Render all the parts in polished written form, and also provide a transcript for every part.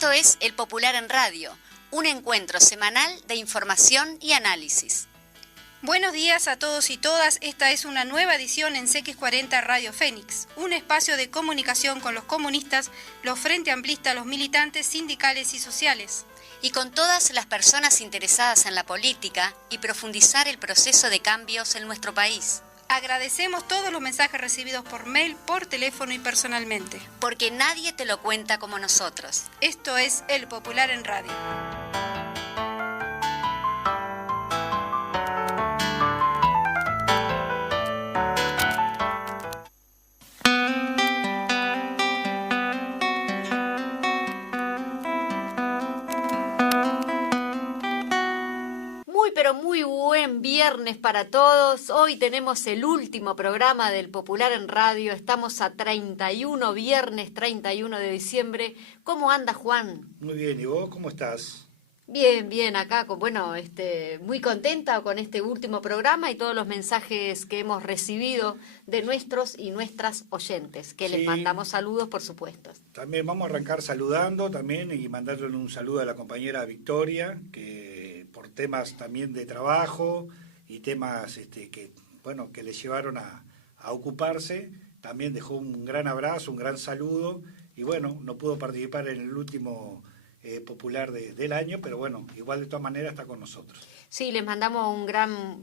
Esto es El Popular en Radio, un encuentro semanal de información y análisis. Buenos días a todos y todas, esta es una nueva edición en CX40 Radio Fénix, un espacio de comunicación con los comunistas, los frente amplistas, los militantes sindicales y sociales. Y con todas las personas interesadas en la política y profundizar el proceso de cambios en nuestro país. Agradecemos todos los mensajes recibidos por mail, por teléfono y personalmente. Porque nadie te lo cuenta como nosotros. Esto es El Popular en Radio. Muy buen viernes para todos. Hoy tenemos el último programa del Popular en Radio. Estamos a 31, viernes 31 de diciembre. ¿Cómo anda, Juan? Muy bien, ¿y vos cómo estás? Bien, acá, muy contenta con este último programa y todos los mensajes que hemos recibido de nuestros y nuestras oyentes, que les mandamos saludos, por supuesto. También vamos a arrancar saludando también y mandándole un saludo a la compañera Victoria, que por temas también de trabajo y temas que le llevaron a ocuparse, también dejó un gran abrazo, un gran saludo, y no pudo participar en el último popular del año, pero igual de todas maneras está con nosotros. Sí, les mandamos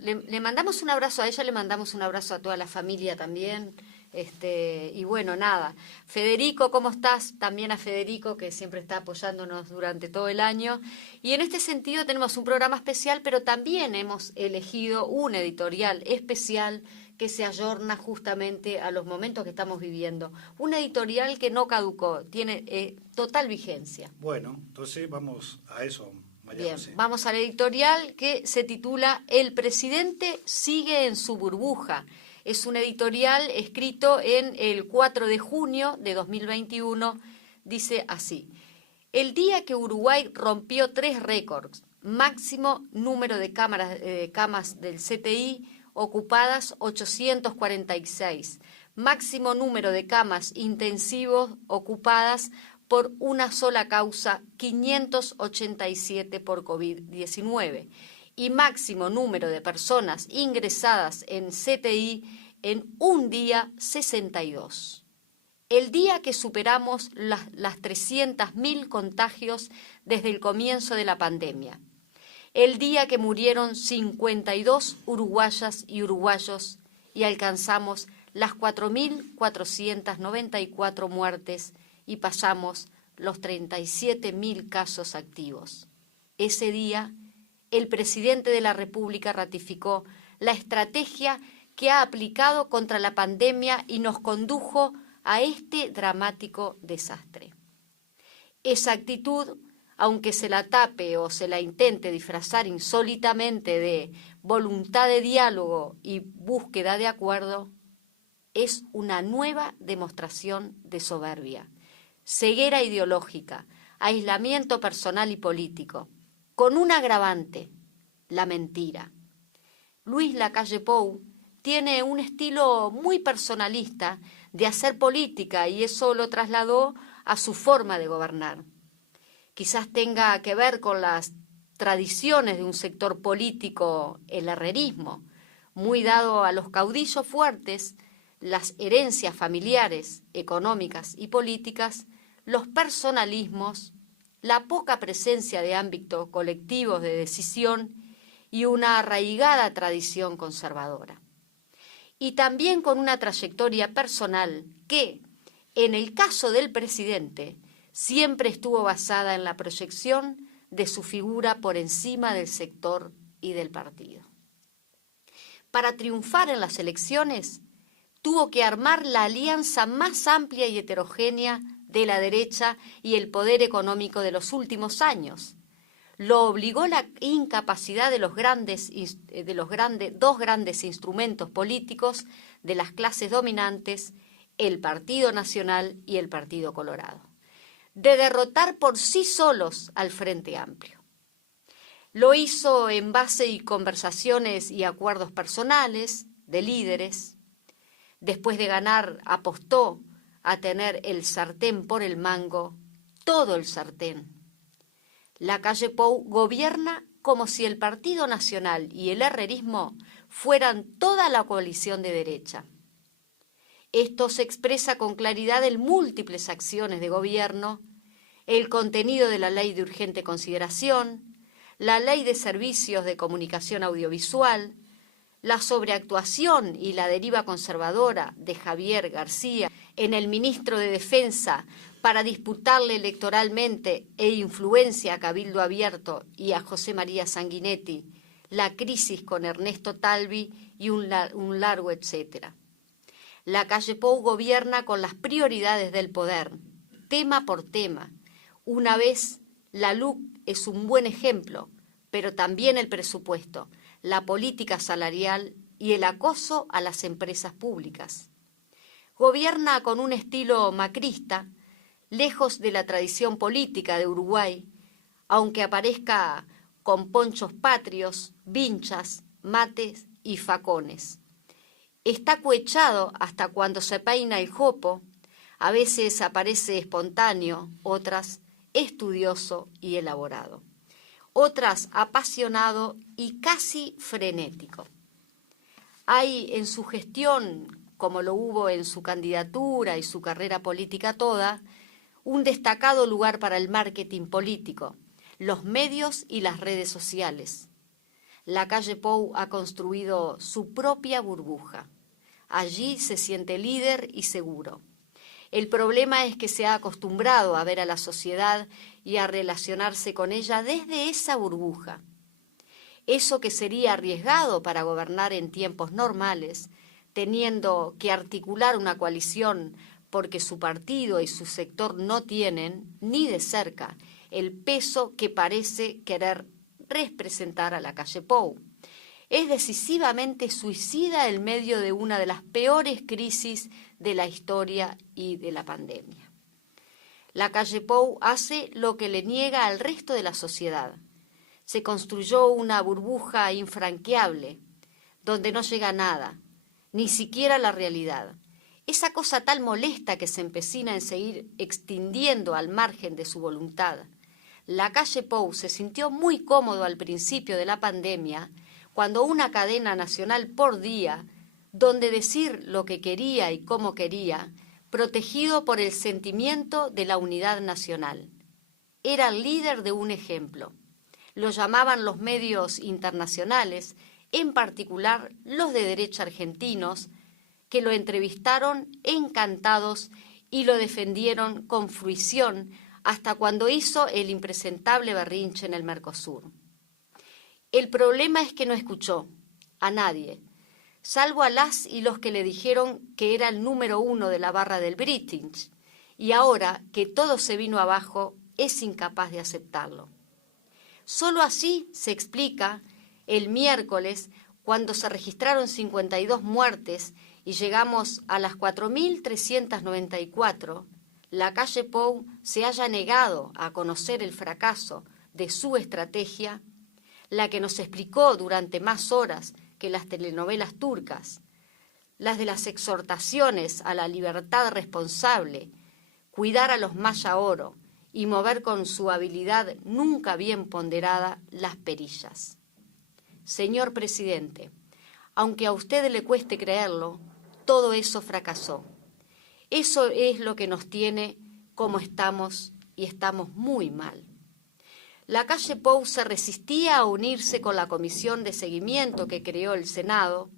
le mandamos un abrazo a ella, le mandamos un abrazo a toda la familia también. Federico, ¿cómo estás? También a Federico, que siempre está apoyándonos durante todo el año. Y en este sentido tenemos un programa especial, pero también hemos elegido un editorial especial que se ayorna justamente a los momentos que estamos viviendo. Un editorial que no caducó, tiene total vigencia. Bueno, entonces vamos a eso, María Bien, José. vamos al editorial que se titula El presidente sigue en su burbuja. Es un editorial escrito en el 4 de junio de 2021. Dice así: el día que Uruguay rompió 3 récords, máximo número de camas del CTI ocupadas 846, máximo número de camas intensivos ocupadas por una sola causa 587 por COVID-19 y máximo número de personas ingresadas en CTI en un día 62. El día que superamos las 300.000 contagios desde el comienzo de la pandemia. El día que murieron 52 uruguayas y uruguayos y alcanzamos las 4.494 muertes y pasamos los 37.000 casos activos. Ese día, el presidente de la República ratificó la estrategia que ha aplicado contra la pandemia y nos condujo a este dramático desastre. Esa actitud, aunque se la tape o se la intente disfrazar insólitamente de voluntad de diálogo y búsqueda de acuerdo, es una nueva demostración de soberbia, ceguera ideológica, aislamiento personal y político, con un agravante, la mentira. Luis Lacalle Pou tiene un estilo muy personalista de hacer política y eso lo trasladó a su forma de gobernar. Quizás tenga que ver con las tradiciones de un sector político, el herrerismo, muy dado a los caudillos fuertes, las herencias familiares, económicas y políticas, los personalismos, la poca presencia de ámbitos colectivos de decisión y una arraigada tradición conservadora. Y también con una trayectoria personal que, en el caso del presidente, siempre estuvo basada en la proyección de su figura por encima del sector y del partido. Para triunfar en las elecciones, tuvo que armar la alianza más amplia y heterogénea de la derecha y el poder económico de los últimos años. Lo obligó la incapacidad de dos grandes instrumentos políticos de las clases dominantes, el Partido Nacional y el Partido Colorado, de derrotar por sí solos al Frente Amplio. Lo hizo en base y conversaciones y acuerdos personales de líderes. Después de ganar, apostó a tener el sartén por el mango todo el sartén. Lacalle Pou gobierna como si el Partido Nacional y el herrerismo fueran toda la coalición de derecha. Esto se expresa con claridad en múltiples acciones de gobierno, el contenido de la Ley de Urgente Consideración, la Ley de Servicios de Comunicación Audiovisual, la sobreactuación y la deriva conservadora de Javier García en el ministro de Defensa para disputarle electoralmente e influencia a Cabildo Abierto y a José María Sanguinetti, la crisis con Ernesto Talvi y un largo etcétera. Lacalle Pou gobierna con las prioridades del poder, tema por tema. Una vez, la LUC es un buen ejemplo, pero también el presupuesto, la política salarial y el acoso a las empresas públicas. Gobierna con un estilo macrista, lejos de la tradición política de Uruguay, aunque aparezca con ponchos patrios, vinchas, mates y facones. Está cuechado hasta cuando se peina el jopo, a veces aparece espontáneo, otras estudioso y elaborado, otras apasionado y casi frenético. Hay en su gestión, como lo hubo en su candidatura y su carrera política toda, un destacado lugar para el marketing político, los medios y las redes sociales. Lacalle Pou ha construido su propia burbuja. Allí se siente líder y seguro. El problema es que se ha acostumbrado a ver a la sociedad y a relacionarse con ella desde esa burbuja. Eso que sería arriesgado para gobernar en tiempos normales, teniendo que articular una coalición porque su partido y su sector no tienen, ni de cerca, el peso que parece querer representar a Lacalle Pou. Es decisivamente suicida en medio de una de las peores crisis de la historia y de la pandemia. Lacalle Pou hace lo que le niega al resto de la sociedad. Se construyó una burbuja infranqueable, donde no llega nada, ni siquiera la realidad. Esa cosa tal molesta que se empecina en seguir extendiendo al margen de su voluntad. Lacalle Pou se sintió muy cómodo al principio de la pandemia, cuando una cadena nacional por día, donde decir lo que quería y cómo quería, protegido por el sentimiento de la unidad nacional. Era el líder de un ejemplo. Lo llamaban los medios internacionales, en particular los de derecha argentinos, que lo entrevistaron encantados y lo defendieron con fruición hasta cuando hizo el impresentable berrinche en el Mercosur. El problema es que no escuchó a nadie, salvo a las y los que le dijeron que era el número 1 de la barra del British, y ahora que todo se vino abajo, es incapaz de aceptarlo. Solo así se explica el miércoles, cuando se registraron 52 muertes y llegamos a las 4.394, Lacalle Pou se haya negado a conocer el fracaso de su estrategia, la que nos explicó durante más horas que las telenovelas turcas, las de las exhortaciones a la libertad responsable, cuidar a los Maya Oro y mover con su habilidad nunca bien ponderada las perillas. Señor presidente, aunque a usted le cueste creerlo, todo eso fracasó. Eso es lo que nos tiene como estamos y estamos muy mal. Lacalle Pou se resistía a unirse con la comisión de seguimiento que creó el Senado,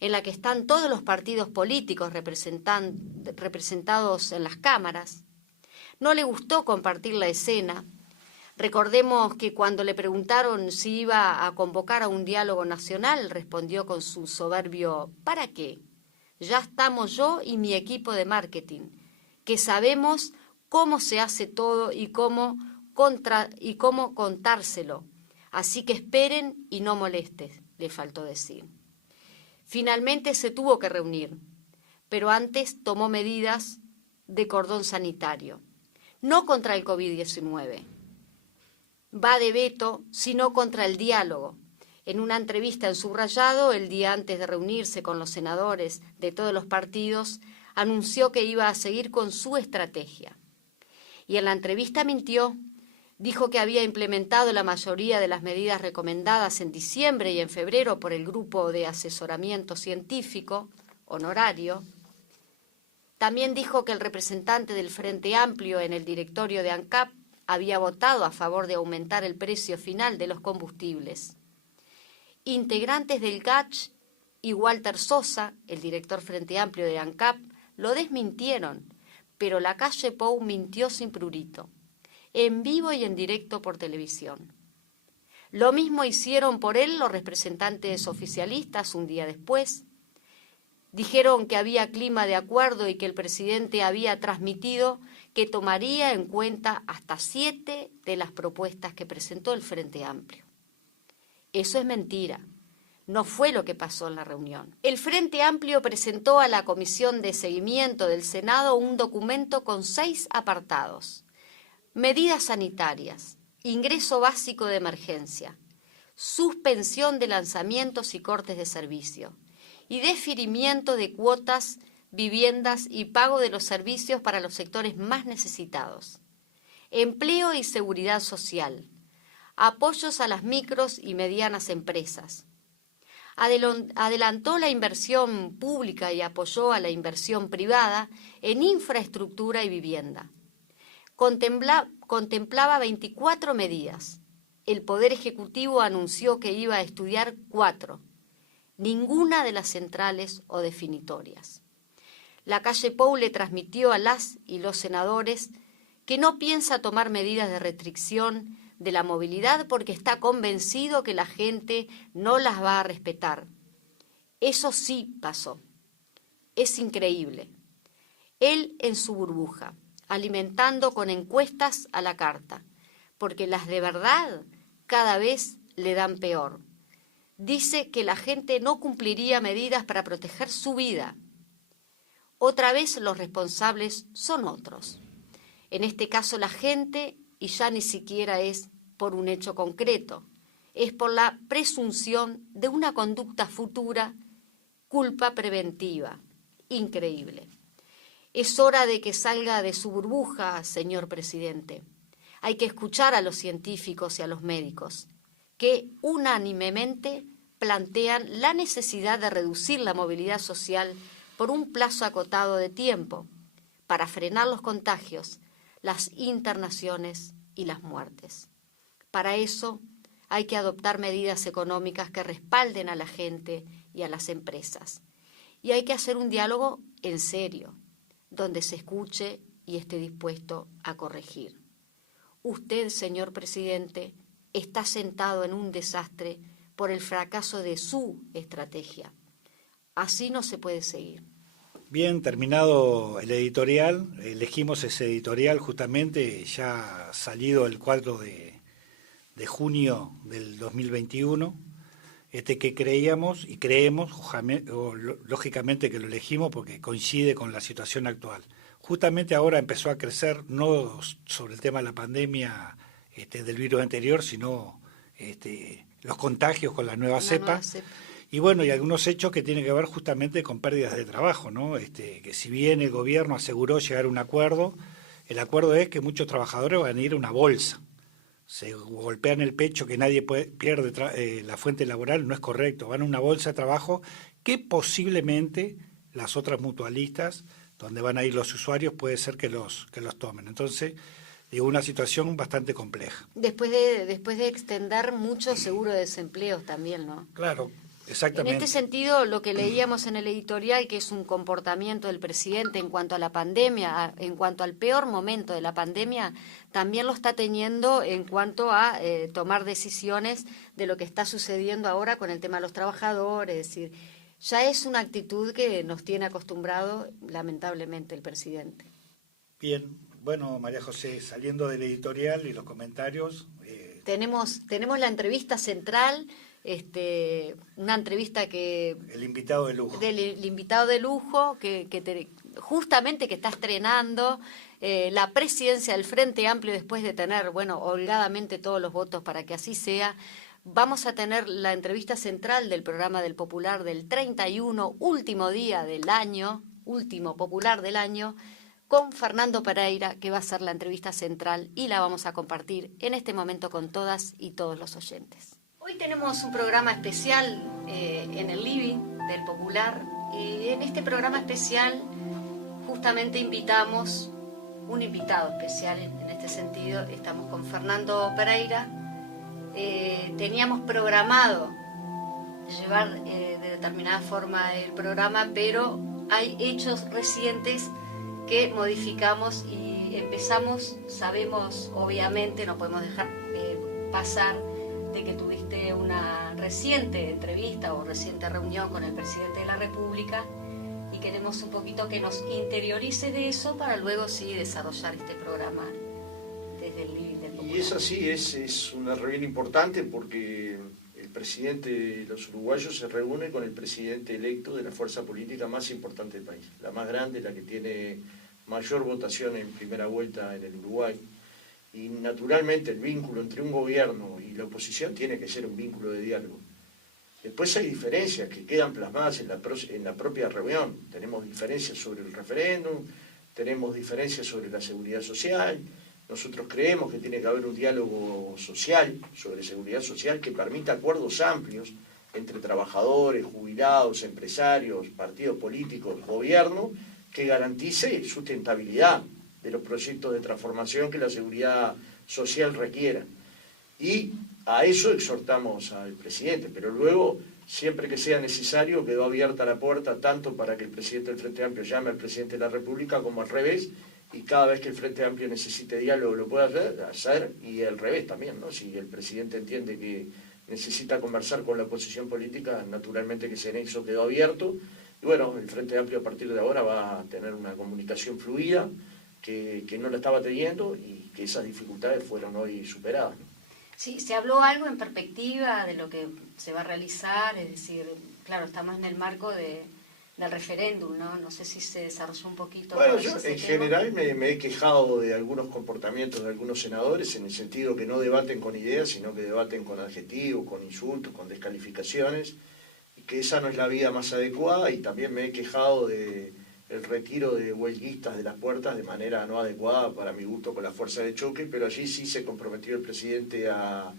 en la que están todos los partidos políticos representados en las cámaras. No le gustó compartir la escena. Recordemos que cuando le preguntaron si iba a convocar a un diálogo nacional, respondió con su soberbio ¿para qué? Ya estamos yo y mi equipo de marketing, que sabemos cómo se hace todo y cómo contárselo. Así que esperen y no molestes, le faltó decir. Finalmente se tuvo que reunir, pero antes tomó medidas de cordón sanitario, no contra el COVID-19. Va de veto, sino contra el diálogo. En una entrevista en Subrayado, el día antes de reunirse con los senadores de todos los partidos, anunció que iba a seguir con su estrategia. Y en la entrevista mintió. Dijo que había implementado la mayoría de las medidas recomendadas en diciembre y en febrero por el Grupo de Asesoramiento Científico Honorario. También dijo que el representante del Frente Amplio en el directorio de ANCAP había votado a favor de aumentar el precio final de los combustibles. Integrantes del GACH y Walter Sosa, el director Frente Amplio de ANCAP, lo desmintieron, pero la calle Pou mintió sin prurito, en vivo y en directo por televisión. Lo mismo hicieron por él los representantes oficialistas un día después. Dijeron que había clima de acuerdo y que el presidente había transmitido que tomaría en cuenta hasta 7 de las propuestas que presentó el Frente Amplio. Eso es mentira. No fue lo que pasó en la reunión. El Frente Amplio presentó a la Comisión de Seguimiento del Senado un documento con 6 apartados. Medidas sanitarias, ingreso básico de emergencia, suspensión de lanzamientos y cortes de servicio, y deferimiento de cuotas, viviendas y pago de los servicios para los sectores más necesitados. Empleo y seguridad social, apoyos a las micros y medianas empresas. Adelantó la inversión pública y apoyó a la inversión privada en infraestructura y vivienda. Contemplaba 24 medidas. El Poder Ejecutivo anunció que iba a estudiar 4, ninguna de las centrales o definitorias. La calle Pou le transmitió a las y los senadores que no piensa tomar medidas de restricción de la movilidad porque está convencido que la gente no las va a respetar. Eso sí pasó. Es increíble. Él en su burbuja, alimentando con encuestas a la carta, porque las de verdad cada vez le dan peor. Dice que la gente no cumpliría medidas para proteger su vida. Otra vez los responsables son otros. En este caso la gente, y ya ni siquiera es por un hecho concreto, es por la presunción de una conducta futura, culpa preventiva. Increíble. Es hora de que salga de su burbuja, señor presidente. Hay que escuchar a los científicos y a los médicos, que unánimemente plantean la necesidad de reducir la movilidad social por un plazo acotado de tiempo, para frenar los contagios, las internaciones y las muertes. Para eso hay que adoptar medidas económicas que respalden a la gente y a las empresas. Y hay que hacer un diálogo en serio, donde se escuche y esté dispuesto a corregir. Usted, señor presidente, está sentado en un desastre por el fracaso de su estrategia. Así no se puede seguir. Bien, terminado el editorial, elegimos ese editorial justamente ya salido el 4 de junio del 2021, que creíamos y creemos, lógicamente que lo elegimos porque coincide con la situación actual. Justamente ahora empezó a crecer, no sobre el tema de la pandemia del virus anterior, sino los contagios con la nueva cepa. Y bueno, y algunos hechos que tienen que ver justamente con pérdidas de trabajo, ¿no? Que si bien el gobierno aseguró llegar a un acuerdo, el acuerdo es que muchos trabajadores van a ir a una bolsa. Se golpean el pecho que nadie pierde la fuente laboral, no es correcto. Van a una bolsa de trabajo que posiblemente las otras mutualistas, donde van a ir los usuarios, puede ser que los tomen. Entonces, digo, una situación bastante compleja. Después de extender mucho seguro de desempleo también, ¿no? Claro. Exactamente. En este sentido, lo que leíamos en el editorial, que es un comportamiento del presidente en cuanto a la pandemia, en cuanto al peor momento de la pandemia, también lo está teniendo en cuanto a tomar decisiones de lo que está sucediendo ahora con el tema de los trabajadores. Es decir, ya es una actitud que nos tiene acostumbrado, lamentablemente, el presidente. Bien, bueno, María José, saliendo del editorial y los comentarios... Tenemos la entrevista central... una entrevista que... El invitado de lujo. El invitado de lujo, justamente que está estrenando la presidencia del Frente Amplio después de tener, holgadamente todos los votos para que así sea. Vamos a tener la entrevista central del programa del Popular del 31, último día del año, último Popular del año, con Fernando Pereira, que va a ser la entrevista central y la vamos a compartir en este momento con todas y todos los oyentes. Hoy tenemos un programa especial en el Living del Popular, y en este programa especial justamente invitamos un invitado especial. En este sentido estamos con Fernando Pereira. Teníamos programado llevar de determinada forma el programa, pero hay hechos recientes que modificamos y empezamos. Sabemos, obviamente, no podemos dejar pasar de que tuviste una reciente entrevista o reciente reunión con el presidente de la República, y queremos un poquito que nos interiorices de eso para luego sí desarrollar este programa desde el Living del Popular. Y es así, es una reunión importante porque el presidente de los uruguayos se reúne con el presidente electo de la fuerza política más importante del país, la más grande, la que tiene mayor votación en primera vuelta en el Uruguay. Y naturalmente el vínculo entre un gobierno y la oposición tiene que ser un vínculo de diálogo. Después hay diferencias que quedan plasmadas en la propia reunión. Tenemos diferencias sobre el referéndum, tenemos diferencias sobre la seguridad social. Nosotros creemos que tiene que haber un diálogo social sobre seguridad social que permita acuerdos amplios entre trabajadores, jubilados, empresarios, partidos políticos, gobierno, que garantice sustentabilidad de los proyectos de transformación que la seguridad social requiera. Y a eso exhortamos al presidente, pero luego, siempre que sea necesario, quedó abierta la puerta tanto para que el presidente del Frente Amplio llame al presidente de la República como al revés, y cada vez que el Frente Amplio necesite diálogo lo pueda hacer, y al revés también, ¿no? Si el presidente entiende que necesita conversar con la oposición política, naturalmente que ese nexo quedó abierto, y bueno, el Frente Amplio a partir de ahora va a tener una comunicación fluida que no la estaba teniendo, y que esas dificultades fueron hoy superadas, ¿no? Sí, se habló algo en perspectiva de lo que se va a realizar, es decir, claro, estamos en el marco del referéndum, ¿no? No sé si se desarrolló un poquito. Bueno, yo en general me he quejado de algunos comportamientos de algunos senadores, en el sentido que no debaten con ideas, sino que debaten con adjetivos, con insultos, con descalificaciones, y que esa no es la vía más adecuada, y también me he quejado de el retiro de huelguistas de las puertas de manera no adecuada para mi gusto con la fuerza de choque, pero allí sí se comprometió el presidente a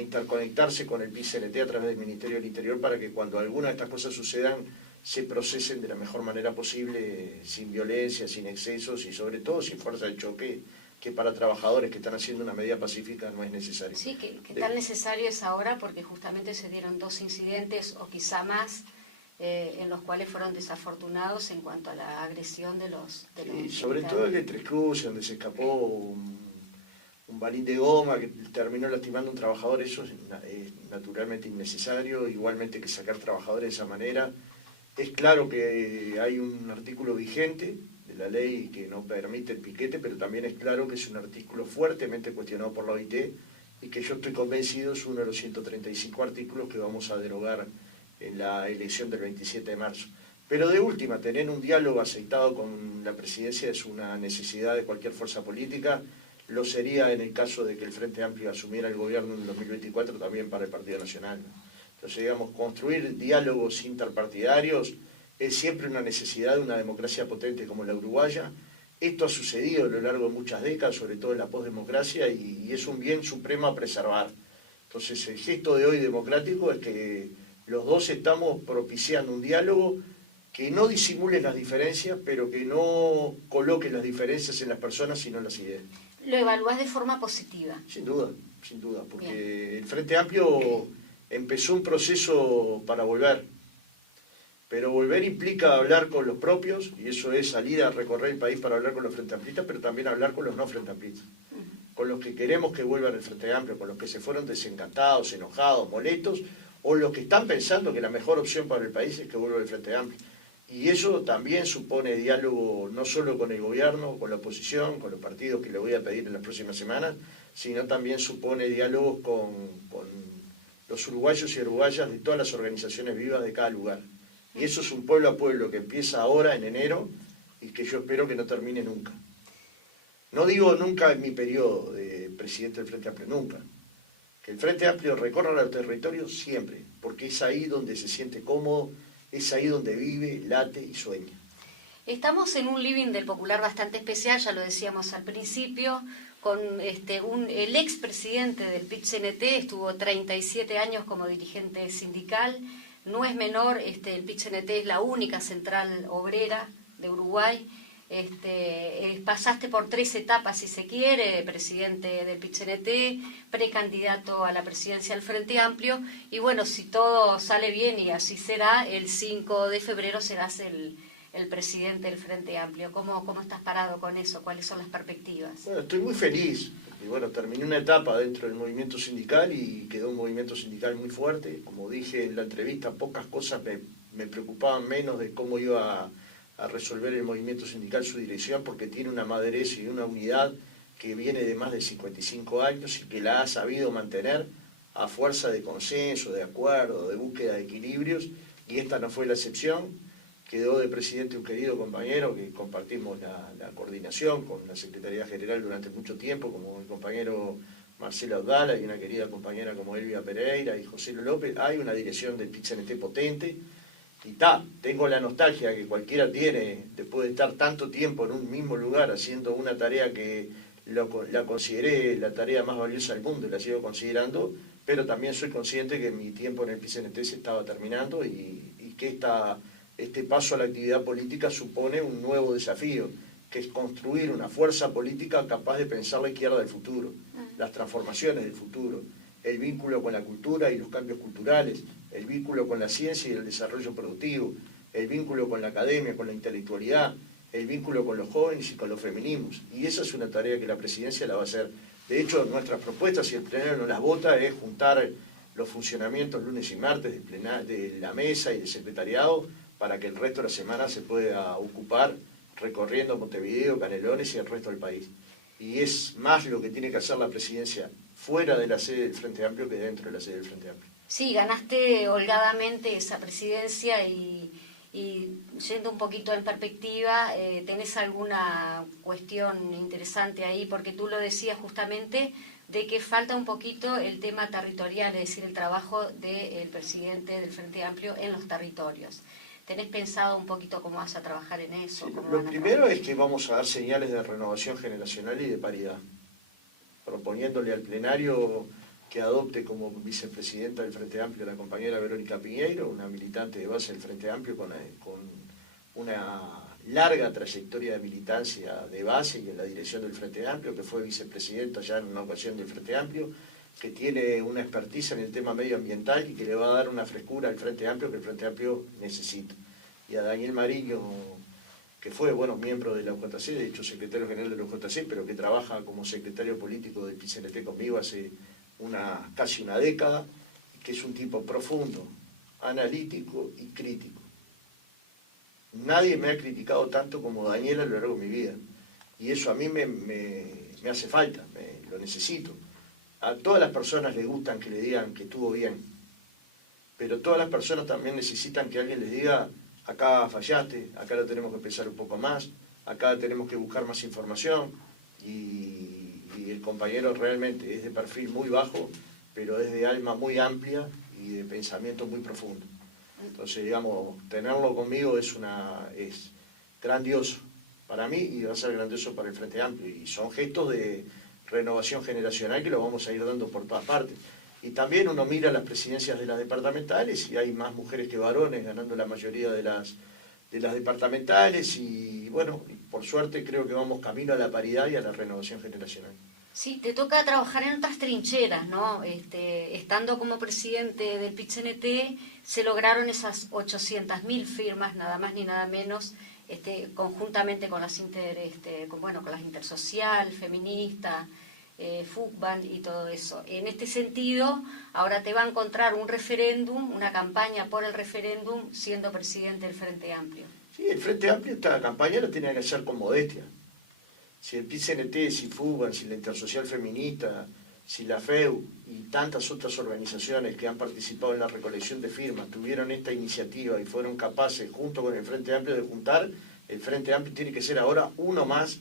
interconectarse con el PICNT a través del Ministerio del Interior para que cuando alguna de estas cosas sucedan se procesen de la mejor manera posible, sin violencia, sin excesos y sobre todo sin fuerza de choque, que para trabajadores que están haciendo una medida pacífica no es necesario. Sí, que tan necesario es ahora porque justamente se dieron 2 incidentes o quizá más en los cuales fueron desafortunados en cuanto a la agresión de los sí, sobre todo el de Tres Cruces, donde se escapó un balín de goma que terminó lastimando a un trabajador. Eso es naturalmente innecesario, igualmente que sacar trabajadores de esa manera. Es claro que hay un artículo vigente de la ley que no permite el piquete, pero también es claro que es un artículo fuertemente cuestionado por la OIT y que yo estoy convencido es uno de los 135 artículos que vamos a derogar en la elección del 27 de marzo. Pero de última, tener un diálogo aceitado con la presidencia es una necesidad de cualquier fuerza política. Lo sería en el caso de que el Frente Amplio asumiera el gobierno en el 2024 también para el Partido Nacional. Entonces, digamos, construir diálogos interpartidarios es siempre una necesidad de una democracia potente como la uruguaya. Esto ha sucedido a lo largo de muchas décadas, sobre todo en la posdemocracia, y es un bien supremo a preservar. Entonces, el gesto de hoy democrático es que los dos estamos propiciando un diálogo que no disimule las diferencias, pero que no coloque las diferencias en las personas, sino en las ideas. ¿Lo evaluás de forma positiva? Sin duda, porque Bien. el Frente Amplio empezó un proceso para volver, pero volver implica hablar con los propios, y eso es salir a recorrer el país para hablar con los Frente Amplistas, pero también hablar con los no Frente Amplistas, con los que queremos que vuelvan el Frente Amplio, con los que se fueron desencantados, enojados, molestos, o los que están pensando que la mejor opción para el país es que vuelva el Frente Amplio. Y eso también supone diálogo no solo con el gobierno, con la oposición, con los partidos que le voy a pedir en las próximas semanas, sino también supone diálogos con los uruguayos y uruguayas de todas las organizaciones vivas de cada lugar. Y eso es un pueblo a pueblo que empieza ahora en enero y que yo espero que no termine nunca. No digo nunca en mi periodo de presidente del Frente Amplio, nunca. Que el Frente Amplio recorra los territorios siempre, porque es ahí donde se siente cómodo, es ahí donde vive, late y sueña. Estamos en un living del Popular bastante especial, ya lo decíamos al principio, con el expresidente del PIT-CNT, estuvo 37 años como dirigente sindical, no es menor, el PIT-CNT es la única central obrera de Uruguay. Pasaste por 3 etapas, si se quiere, presidente del PIT-CNT, precandidato a la presidencia del Frente Amplio, y bueno, si todo sale bien y así será, el 5 de febrero serás el presidente del Frente Amplio. ¿Cómo estás parado con eso? ¿Cuáles son las perspectivas? Bueno, estoy muy feliz, porque bueno, terminé una etapa dentro del movimiento sindical y quedó un movimiento sindical muy fuerte. Como dije en la entrevista, pocas cosas me preocupaban menos de cómo iba a resolver el movimiento sindical su dirección, porque tiene una madurez y una unidad que viene de más de 55 años y que la ha sabido mantener a fuerza de consenso, de acuerdo, de búsqueda de equilibrios, y esta no fue la excepción. Quedó de presidente un querido compañero que compartimos la coordinación con la Secretaría General durante mucho tiempo, como el compañero Marcelo Abdala y una querida compañera como Elvia Pereira y José López. Hay una dirección del PIT-CNT potente. Y tengo la nostalgia que cualquiera tiene después de estar tanto tiempo en un mismo lugar haciendo una tarea que la consideré la tarea más valiosa del mundo y la sigo considerando, pero también soy consciente que mi tiempo en el PIT-CNT se estaba terminando y que este paso a la actividad política supone un nuevo desafío, que es construir una fuerza política capaz de pensar la izquierda del futuro, las transformaciones del futuro, el vínculo con la cultura y los cambios culturales, el vínculo con la ciencia y el desarrollo productivo, el vínculo con la academia, con la intelectualidad, el vínculo con los jóvenes y con los feminismos. Y esa es una tarea que la presidencia la va a hacer. De hecho, nuestras propuestas, si el plenario no las vota, es juntar los funcionamientos lunes y martes de la mesa y del secretariado para que el resto de la semana se pueda ocupar recorriendo Montevideo, Canelones y el resto del país. Y es más lo que tiene que hacer la presidencia fuera de la sede del Frente Amplio que dentro de la sede del Frente Amplio. Sí, ganaste holgadamente esa presidencia y yendo un poquito en perspectiva, ¿tenés alguna cuestión interesante ahí? Porque tú lo decías justamente de que falta un poquito el tema territorial, es decir, el trabajo del presidente del Frente Amplio en los territorios. ¿Tenés pensado un poquito cómo vas a trabajar en eso? Sí, lo primero es que vamos a dar señales de renovación generacional y de paridad, proponiéndole al plenario que adopte como vicepresidenta del Frente Amplio a la compañera Verónica Piñeiro, una militante de base del Frente Amplio con una larga trayectoria de militancia de base y en la dirección del Frente Amplio, que fue vicepresidenta ya en una ocasión del Frente Amplio, que tiene una expertise en el tema medioambiental y que le va a dar una frescura al Frente Amplio que el Frente Amplio necesita. Y a Daniel Mariño, que fue miembro de la UJC, de hecho secretario general de la UJC, pero que trabaja como secretario político del PIT-CNT conmigo hace casi una década, que es un tipo profundo, analítico y crítico. Nadie me ha criticado tanto como Daniel a lo largo de mi vida, y eso a mí me hace falta, lo necesito. A todas las personas les gustan que le digan que estuvo bien, pero todas las personas también necesitan que alguien les diga: acá fallaste, acá lo tenemos que pensar un poco más, acá tenemos que buscar más información, y el compañero realmente es de perfil muy bajo, pero es de alma muy amplia y de pensamiento muy profundo. Entonces, digamos, tenerlo conmigo es grandioso para mí y va a ser grandioso para el Frente Amplio, y son gestos de renovación generacional que lo vamos a ir dando por todas partes. Y también uno mira las presidencias de las departamentales y hay más mujeres que varones ganando la mayoría de las departamentales, y bueno, por suerte creo que vamos camino a la paridad y a la renovación generacional. Sí, te toca trabajar en otras trincheras, ¿no? Estando como presidente del PIT-CNT, se lograron esas 800.000 firmas, nada más ni nada menos, conjuntamente con las con las Intersocial, Feminista, FUCBAN y todo eso. En este sentido, ahora te va a encontrar un referéndum, una campaña por el referéndum, siendo presidente del Frente Amplio. Sí, el Frente Amplio, esta campaña la tiene que hacer con modestia. Si el PIT-CNT, si FUCBAN, si la Intersocial Feminista, si la FEU y tantas otras organizaciones que han participado en la recolección de firmas tuvieron esta iniciativa y fueron capaces, junto con el Frente Amplio, de juntar, el Frente Amplio tiene que ser ahora uno más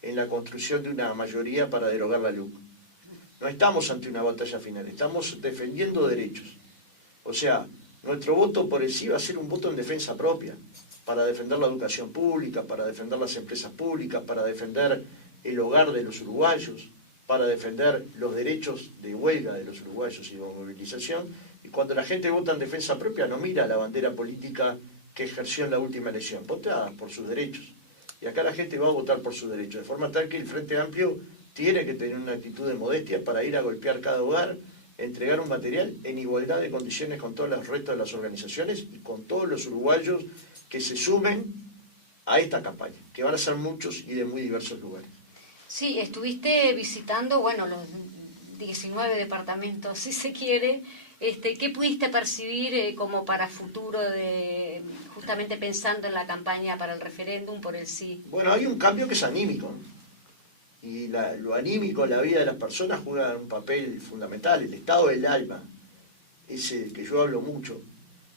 en la construcción de una mayoría para derogar la LUC. No estamos ante una batalla final, estamos defendiendo derechos. O sea, nuestro voto por el sí va a ser un voto en defensa propia. para defender la educación pública, para defender las empresas públicas, para defender el hogar de los uruguayos, para defender los derechos de huelga de los uruguayos y de movilización. Y cuando la gente vota en defensa propia no mira la bandera política que ejerció en la última elección, vota por sus derechos. Y acá la gente va a votar por sus derechos, de forma tal que el Frente Amplio tiene que tener una actitud de modestia para ir a golpear cada hogar, entregar un material en igualdad de condiciones con todos los restos de las organizaciones y con todos los uruguayos que se sumen a esta campaña, que van a ser muchos y de muy diversos lugares. Sí, estuviste visitando, bueno, los 19 departamentos, si se quiere. ¿Qué pudiste percibir como para futuro, justamente pensando en la campaña para el referéndum por el sí? Bueno, hay un cambio que es anímico, ¿no? Y lo anímico en la vida de las personas juega un papel fundamental. El estado del alma, ese que yo hablo mucho,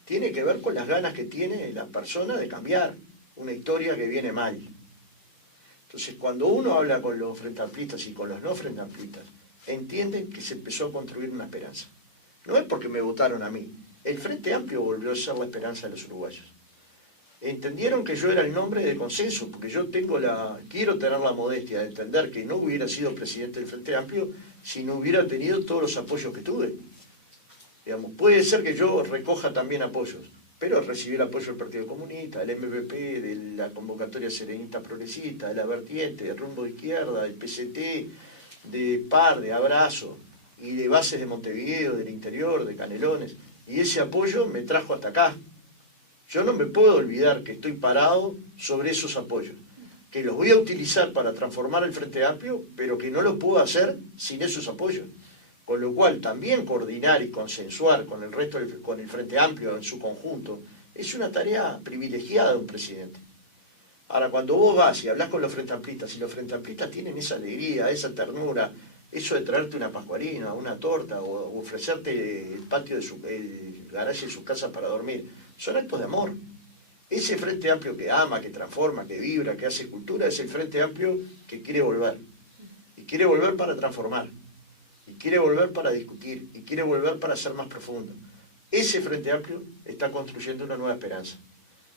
tiene que ver con las ganas que tiene la persona de cambiar una historia que viene mal. Entonces, cuando uno habla con los frentamplistas y con los no frentamplistas, entienden que se empezó a construir una esperanza. No es porque me votaron a mí. El Frente Amplio volvió a ser la esperanza de los uruguayos. Entendieron que yo era el nombre de consenso, porque yo quiero tener la modestia de entender que no hubiera sido presidente del Frente Amplio si no hubiera tenido todos los apoyos que tuve. Digamos, puede ser que yo recoja también apoyos, pero recibí el apoyo del Partido Comunista, del MPP, de la convocatoria serenista progresista, de la vertiente, de Rumbo de Izquierda, del PCT, de PAR, de Abrazo, y de Bases de Montevideo, del interior, de Canelones, y ese apoyo me trajo hasta acá. Yo no me puedo olvidar que estoy parado sobre esos apoyos, que los voy a utilizar para transformar el Frente Amplio, pero que no lo puedo hacer sin esos apoyos. Con lo cual, también coordinar y consensuar con el resto, con el Frente Amplio en su conjunto, es una tarea privilegiada de un presidente. Ahora, cuando vos vas y hablas con los frentamplistas, y los frentamplistas tienen esa alegría, esa ternura, eso de traerte una pascualina, una torta, o ofrecerte el patio el garaje de su casa para dormir, son actos de amor. Ese Frente Amplio que ama, que transforma, que vibra, que hace cultura, es el Frente Amplio que quiere volver. Y quiere volver para transformar. Y quiere volver para discutir. Y quiere volver para ser más profundo. Ese Frente Amplio está construyendo una nueva esperanza.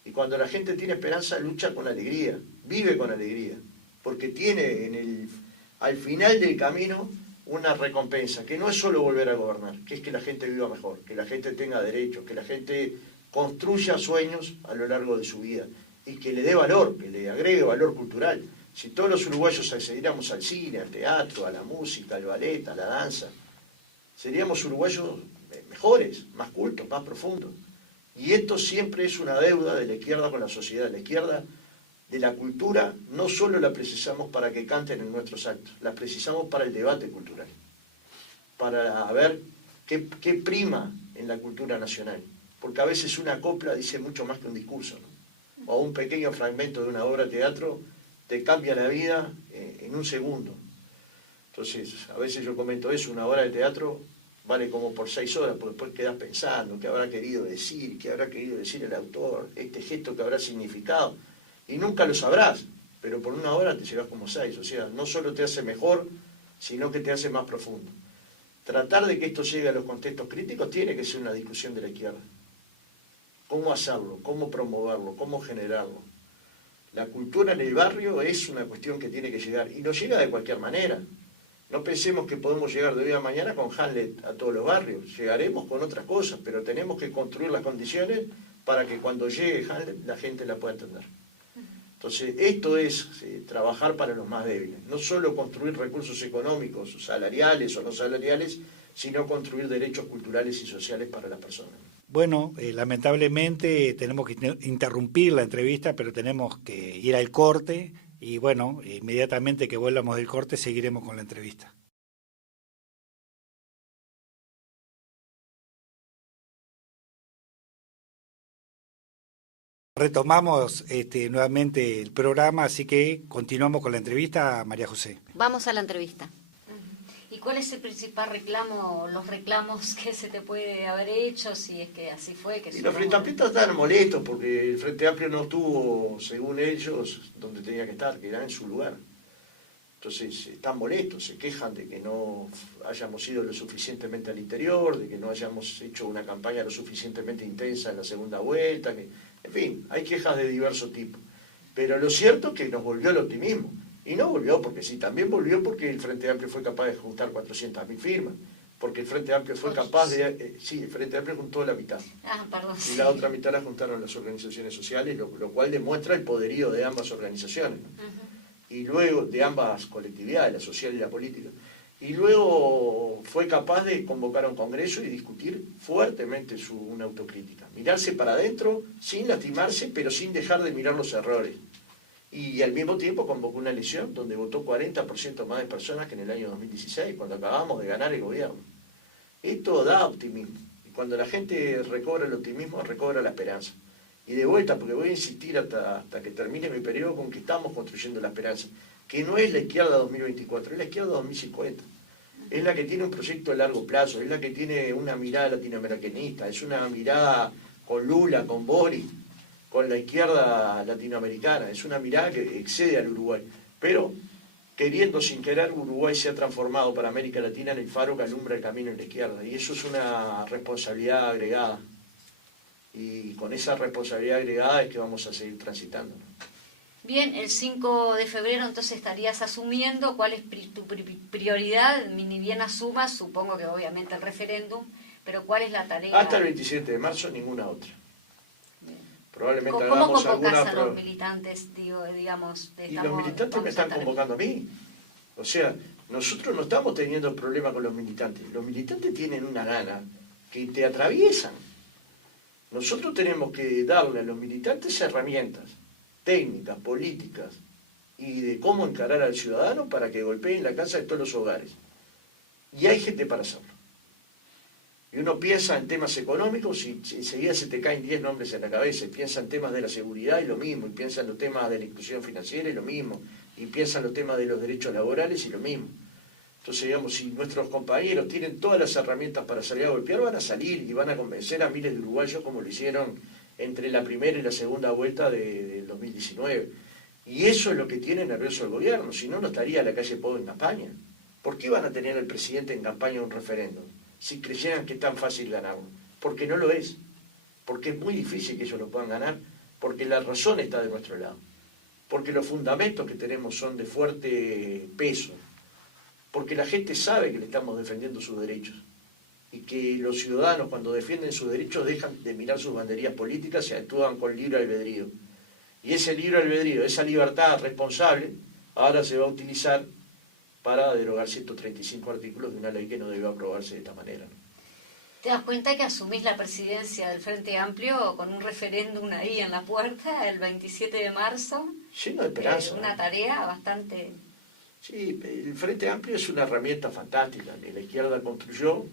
Y cuando la gente tiene esperanza, lucha con alegría, vive con alegría. Porque tiene al final del camino una recompensa, que no es solo volver a gobernar, que es que la gente viva mejor, que la gente tenga derechos, que la gente construya sueños a lo largo de su vida y que le dé valor, que le agregue valor cultural. Si todos los uruguayos accediéramos al cine, al teatro, a la música, al ballet, a la danza, seríamos uruguayos mejores, más cultos, más profundos. Y esto siempre es una deuda de la izquierda con la sociedad. La izquierda de la cultura no solo la precisamos para que canten en nuestros actos, la precisamos para el debate cultural, para ver qué prima en la cultura nacional. Porque a veces una copla dice mucho más que un discurso, ¿no? O un pequeño fragmento de una obra de teatro te cambia la vida en un segundo. Entonces, a veces yo comento eso, una obra de teatro vale como por 6 horas, porque después quedas pensando qué habrá querido decir, qué habrá querido decir el autor, este gesto que habrá significado, y nunca lo sabrás, pero por una hora te llevas como 6, o sea, no solo te hace mejor, sino que te hace más profundo. Tratar de que esto llegue a los contextos críticos tiene que ser una discusión de la izquierda. ¿Cómo hacerlo? ¿Cómo promoverlo? ¿Cómo generarlo? La cultura en el barrio es una cuestión que tiene que llegar, y no llega de cualquier manera. No pensemos que podemos llegar de hoy a mañana con Hamlet a todos los barrios. Llegaremos con otras cosas, pero tenemos que construir las condiciones para que cuando llegue Hamlet la gente la pueda entender. Entonces, esto es trabajar para los más débiles. No solo construir recursos económicos, salariales o no salariales, sino construir derechos culturales y sociales para las personas. Bueno, lamentablemente tenemos que interrumpir la entrevista, pero tenemos que ir al corte y bueno, inmediatamente que volvamos del corte seguiremos con la entrevista. Retomamos nuevamente el programa, así que continuamos con la entrevista a María José. Vamos a la entrevista. ¿Y cuál es el principal reclamo, los reclamos que se te puede haber hecho, si es que así fue? Y los frentamplistas están molestos porque el Frente Amplio no estuvo, según ellos, donde tenía que estar, que era en su lugar. Entonces están molestos, se quejan de que no hayamos ido lo suficientemente al interior, de que no hayamos hecho una campaña lo suficientemente intensa en la segunda vuelta, que En fin, hay quejas de diverso tipo. Pero lo cierto es que nos volvió el optimismo. Y no volvió porque sí, también volvió porque el Frente Amplio fue capaz de juntar 400.000 firmas. Porque el Frente Amplio fue capaz de... sí, el Frente Amplio juntó la mitad. Perdón. Y la otra mitad la juntaron las organizaciones sociales, lo cual demuestra el poderío de ambas organizaciones, ¿no? Y luego de ambas colectividades, la social y la política. Y luego fue capaz de convocar a un congreso y discutir fuertemente una autocrítica. Mirarse para adentro sin lastimarse, pero sin dejar de mirar los errores. Y al mismo tiempo convocó una elección donde votó 40% más de personas que en el año 2016, cuando acabamos de ganar el gobierno. Esto da optimismo. Y cuando la gente recobra el optimismo, recobra la esperanza. Y de vuelta, porque voy a insistir hasta que termine mi periodo con que estamos construyendo la esperanza, que no es la izquierda 2024, es la izquierda 2050. Es la que tiene un proyecto a largo plazo, es la que tiene una mirada latinoamericanista, es una mirada con Lula, con Boric, con la izquierda latinoamericana, es una mirada que excede al Uruguay. Pero, queriendo sin querer, Uruguay se ha transformado para América Latina en el faro que alumbra el camino en la izquierda. Y eso es una responsabilidad agregada. Y con esa responsabilidad agregada es que vamos a seguir transitando, ¿no? Bien, el 5 de febrero entonces estarías asumiendo cuál es tu prioridad, ni bien asumas, supongo que obviamente el referéndum, pero cuál es la tarea. Hasta el 27 de marzo ninguna otra. Bien. Probablemente ¿Cómo hagamos convocás alguna... a los militantes, digamos? Y los militantes me están convocando a mí. O sea, nosotros no estamos teniendo problema con los militantes. Los militantes tienen una gana que te atraviesan. Nosotros tenemos que darle a los militantes herramientas técnicas, políticas y de cómo encarar al ciudadano para que golpeen la casa de todos los hogares. Y hay gente para hacerlo. Y uno piensa en temas económicos y enseguida se te caen 10 nombres en la cabeza. Y piensa en temas de la seguridad y lo mismo. Y piensa en los temas de la inclusión financiera y lo mismo. Y piensa en los temas de los derechos laborales y lo mismo. Entonces, digamos, si nuestros compañeros tienen todas las herramientas para salir a golpear, van a salir y van a convencer a miles de uruguayos como lo hicieron entre la primera y la segunda vuelta del 2019. Y eso es lo que tiene nervioso el gobierno, si no, no estaría la calle Pou en campaña. ¿Por qué van a tener al presidente en campaña un referéndum si creyeran que es tan fácil ganarlo? Porque no lo es, porque es muy difícil que ellos lo puedan ganar, porque la razón está de nuestro lado, porque los fundamentos que tenemos son de fuerte peso, porque la gente sabe que le estamos defendiendo sus derechos, y que los ciudadanos cuando defienden sus derechos dejan de mirar sus banderías políticas y actúan con libre albedrío. Y ese libre albedrío, esa libertad responsable, ahora se va a utilizar para derogar 135 artículos de una ley que no debió aprobarse de esta manera, ¿no? ¿Te das cuenta que asumís la presidencia del Frente Amplio con un referéndum ahí en la puerta el 27 de marzo? Lleno de esperanza. Una tarea bastante... Sí, el Frente Amplio es una herramienta fantástica que la izquierda construyó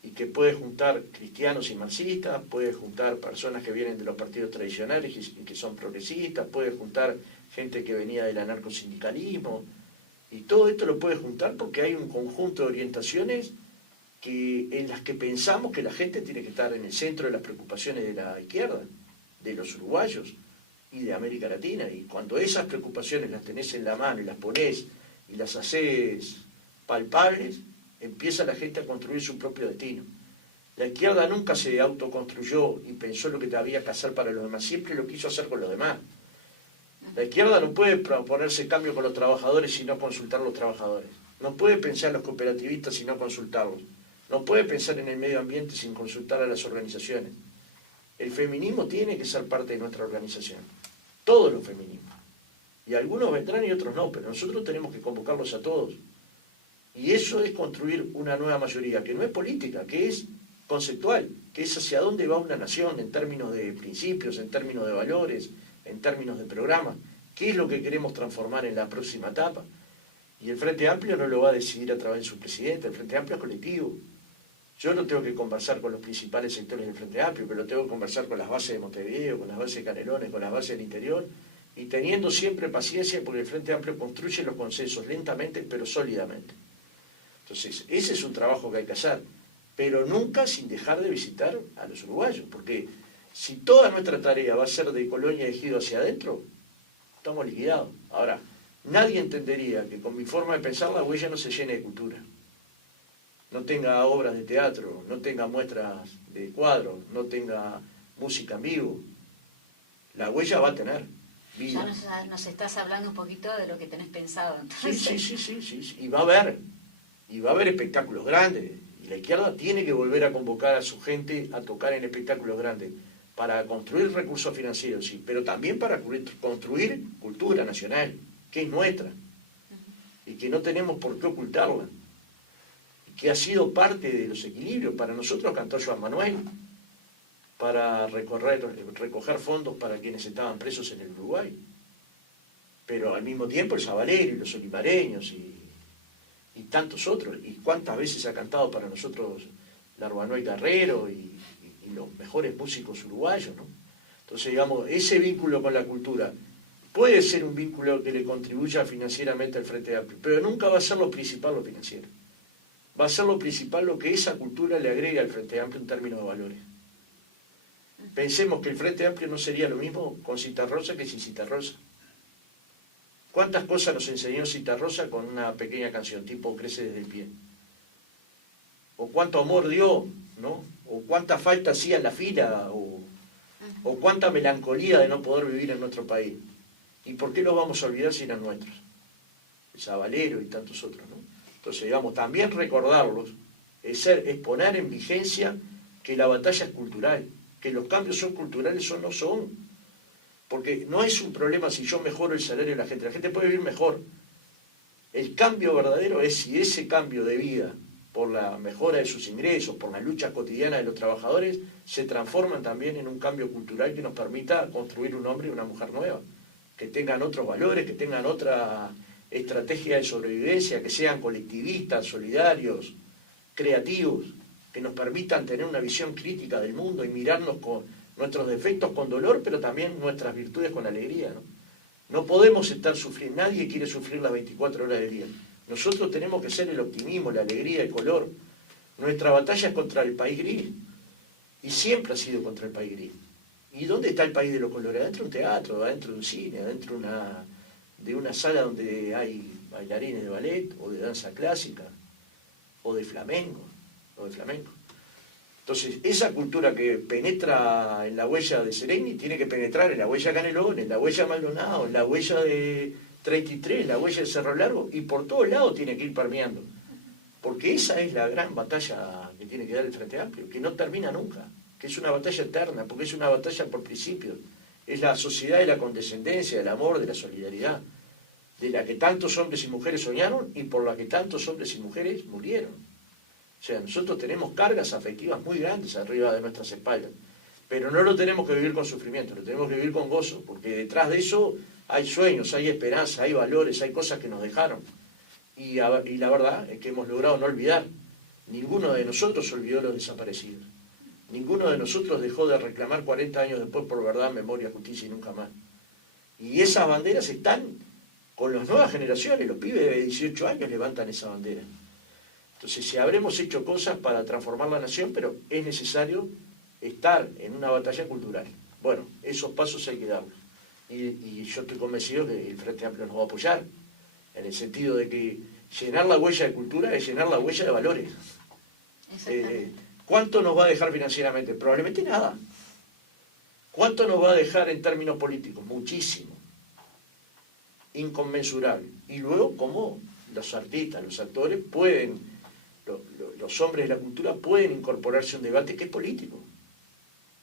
y que puede juntar cristianos y marxistas, puede juntar personas que vienen de los partidos tradicionales y que son progresistas, puede juntar gente que venía del anarcosindicalismo, y todo esto lo puede juntar porque hay un conjunto de orientaciones en las que pensamos que la gente tiene que estar en el centro de las preocupaciones de la izquierda, de los uruguayos y de América Latina. Y cuando esas preocupaciones las tenés en la mano y las ponés y las haces palpables, empieza la gente a construir su propio destino. La izquierda nunca se autoconstruyó y pensó lo que había que hacer para los demás, siempre lo quiso hacer con los demás. La izquierda no puede proponerse cambio con los trabajadores sin no consultar a los trabajadores. No puede pensar en los cooperativistas sin no consultarlos. No puede pensar en el medio ambiente sin consultar a las organizaciones. El feminismo tiene que ser parte de nuestra organización. Todos los feminismos. Y algunos vendrán y otros no, pero nosotros tenemos que convocarlos a todos. Y eso es construir una nueva mayoría, que no es política, que es conceptual, que es hacia dónde va una nación en términos de principios, en términos de valores, en términos de programa. ¿Qué es lo que queremos transformar en la próxima etapa? Y el Frente Amplio no lo va a decidir a través de su presidente, el Frente Amplio es colectivo. Yo no tengo que conversar con los principales sectores del Frente Amplio, pero tengo que conversar con las bases de Montevideo, con las bases de Canelones, con las bases del interior, y teniendo siempre paciencia porque el Frente Amplio construye los consensos lentamente pero sólidamente. Entonces, ese es un trabajo que hay que hacer, pero nunca sin dejar de visitar a los uruguayos, porque si toda nuestra tarea va a ser de Colonia y Ejido hacia adentro, estamos liquidados. Ahora, nadie entendería que con mi forma de pensar la huella no se llene de cultura, no tenga obras de teatro, no tenga muestras de cuadros, no tenga música en vivo, la huella va a tener vida. Ya nos estás hablando un poquito de lo que tenés pensado. Entonces. Sí. Y va a haber espectáculos grandes. Y la izquierda tiene que volver a convocar a su gente a tocar en espectáculos grandes para construir recursos financieros, sí, pero también para construir cultura nacional, que es nuestra, y que no tenemos por qué ocultarla, y que ha sido parte de los equilibrios. Para nosotros cantó Joan Manuel, para recoger fondos para quienes estaban presos en el Uruguay, pero al mismo tiempo el Sabalero y los olivareños y tantos otros, y cuántas veces ha cantado para nosotros Larbanua y Guerrero y los mejores músicos uruguayos, ¿no? Entonces, digamos, ese vínculo con la cultura puede ser un vínculo que le contribuya financieramente al Frente Amplio, pero nunca va a ser lo principal lo financiero. Va a ser lo principal lo que esa cultura le agregue al Frente Amplio en términos de valores. Pensemos que el Frente Amplio no sería lo mismo con Citarrosa que sin Citarrosa. ¿Cuántas cosas nos enseñó Citarrosa con una pequeña canción, tipo Crece desde el pie? O cuánto amor dio, ¿no? O cuánta falta hacía en la fila, o cuánta melancolía de no poder vivir en nuestro país. ¿Y por qué los vamos a olvidar si eran nuestros? El Sabalero y tantos otros, ¿no? Entonces, digamos, también recordarlos es poner en vigencia que la batalla es cultural, que los cambios son culturales o no son. Porque no es un problema si yo mejoro el salario de la gente puede vivir mejor. El cambio verdadero es si ese cambio de vida, por la mejora de sus ingresos, por la lucha cotidiana de los trabajadores, se transforman también en un cambio cultural que nos permita construir un hombre y una mujer nueva, que tengan otros valores, que tengan otra estrategia de sobrevivencia, que sean colectivistas, solidarios, creativos, que nos permitan tener una visión crítica del mundo y mirarnos con nuestros defectos con dolor, pero también nuestras virtudes con alegría, ¿no? No podemos estar sufriendo, nadie quiere sufrir las 24 horas del día. Nosotros tenemos que ser el optimismo, la alegría, el color. Nuestra batalla es contra el país gris. Y siempre ha sido contra el país gris. ¿Y dónde está el país de los colores? Adentro de un teatro, adentro de un cine, adentro de una sala donde hay bailarines de ballet, o de danza clásica, o de flamenco. Entonces, esa cultura que penetra en la huella de Sereni tiene que penetrar en la huella de Canelón, en la huella de Maldonado, en la huella de 33, la huella de Cerro Largo, y por todos lados tiene que ir permeando. Porque esa es la gran batalla que tiene que dar el Frente Amplio, que no termina nunca, que es una batalla eterna, porque es una batalla por principios. Es la sociedad de la condescendencia, del amor, de la solidaridad, de la que tantos hombres y mujeres soñaron y por la que tantos hombres y mujeres murieron. O sea, nosotros tenemos cargas afectivas muy grandes arriba de nuestras espaldas, pero no lo tenemos que vivir con sufrimiento, lo tenemos que vivir con gozo, porque detrás de eso hay sueños, hay esperanza, hay valores, hay cosas que nos dejaron. Y la verdad es que hemos logrado no olvidar. Ninguno de nosotros olvidó a los desaparecidos. Ninguno de nosotros dejó de reclamar 40 años después por verdad, memoria, justicia y nunca más. Y esas banderas están con las nuevas generaciones, los pibes de 18 años levantan esa bandera. Entonces, si habremos hecho cosas para transformar la nación, pero es necesario estar en una batalla cultural. Bueno, esos pasos hay que darlos. Y yo estoy convencido que el Frente Amplio nos va a apoyar, en el sentido de que llenar la huella de cultura es llenar la huella de valores. ¿Cuánto nos va a dejar financieramente? Probablemente nada. ¿Cuánto nos va a dejar en términos políticos? Muchísimo. Inconmensurable. Y luego, ¿cómo los artistas, los actores pueden, los hombres de la cultura pueden incorporarse a un debate que es político?